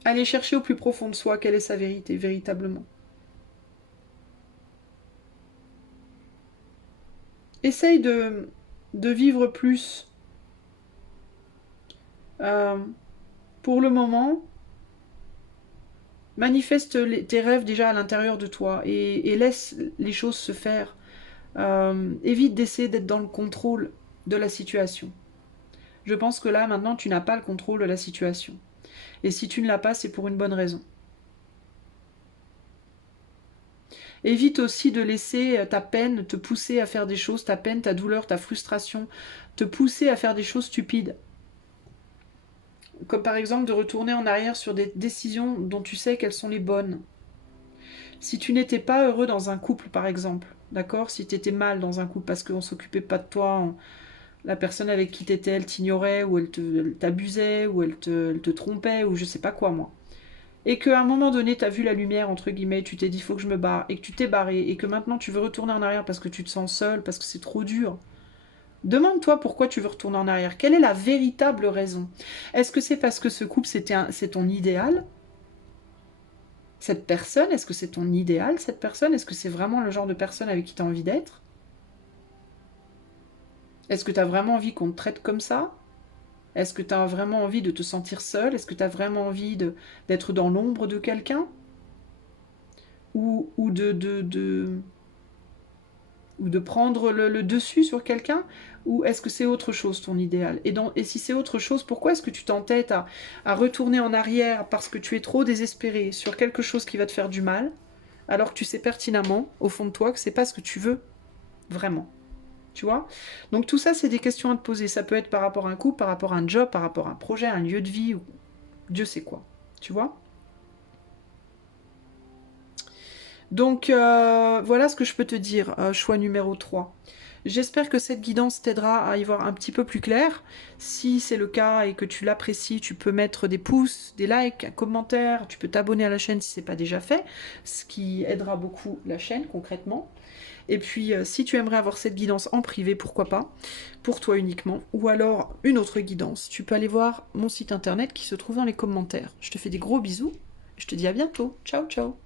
aller chercher au plus profond de soi quelle est sa vérité, véritablement. Essaye de vivre plus. Euh, pour le moment, manifeste tes rêves déjà à l'intérieur de toi et laisse les choses se faire. Évite d'essayer d'être dans le contrôle de la situation. Je pense que là, maintenant, tu n'as pas le contrôle de la situation. Et si tu ne l'as pas, c'est pour une bonne raison. Évite aussi de laisser ta peine te pousser à faire des choses, ta peine, ta douleur, ta frustration, te pousser à faire des choses stupides. Comme par exemple de retourner en arrière sur des décisions dont tu sais qu'elles sont les bonnes. Si tu n'étais pas heureux dans un couple, par exemple, d'accord? Si tu étais mal dans un couple parce qu'on ne s'occupait pas de toi, la personne avec qui tu étais, elle t'ignorait, ou elle t'abusait, ou elle te trompait, ou je sais pas quoi, moi. Et qu'à un moment donné, tu as vu la lumière, entre guillemets, tu t'es dit, faut que je me barre, et que tu t'es barré, et que maintenant tu veux retourner en arrière parce que tu te sens seul, parce que c'est trop dur. Demande-toi pourquoi tu veux retourner en arrière. Quelle est la véritable raison? Est-ce que c'est parce que ce couple, c'est ton idéal? Cette personne, est-ce que c'est ton idéal, cette personne? Est-ce que c'est vraiment le genre de personne avec qui tu as envie d'être? Est-ce que tu as vraiment envie qu'on te traite comme ça? Est-ce que tu as vraiment envie de te sentir seul? Est-ce que tu as vraiment envie d'être dans l'ombre de quelqu'un? Ou de prendre le dessus sur quelqu'un? Ou est-ce que c'est autre chose ton idéal? Et si c'est autre chose, pourquoi est-ce que tu t'entêtes à retourner en arrière parce que tu es trop désespéré sur quelque chose qui va te faire du mal, alors que tu sais pertinemment, au fond de toi, que c'est pas ce que tu veux vraiment? Tu vois? Donc tout ça, c'est des questions à te poser. Ça peut être par rapport à un couple, par rapport à un job, par rapport à un projet, un lieu de vie, ou Dieu sait quoi. Tu vois? Donc voilà ce que je peux te dire, choix numéro 3. J'espère que cette guidance t'aidera à y voir un petit peu plus clair. Si c'est le cas et que tu l'apprécies, tu peux mettre des pouces, des likes, un commentaire, tu peux t'abonner à la chaîne si ce n'est pas déjà fait, ce qui aidera beaucoup la chaîne concrètement. Et puis, si tu aimerais avoir cette guidance en privé, pourquoi pas, pour toi uniquement, ou alors une autre guidance, tu peux aller voir mon site internet qui se trouve dans les commentaires. Je te fais des gros bisous, et je te dis à bientôt. Ciao, ciao.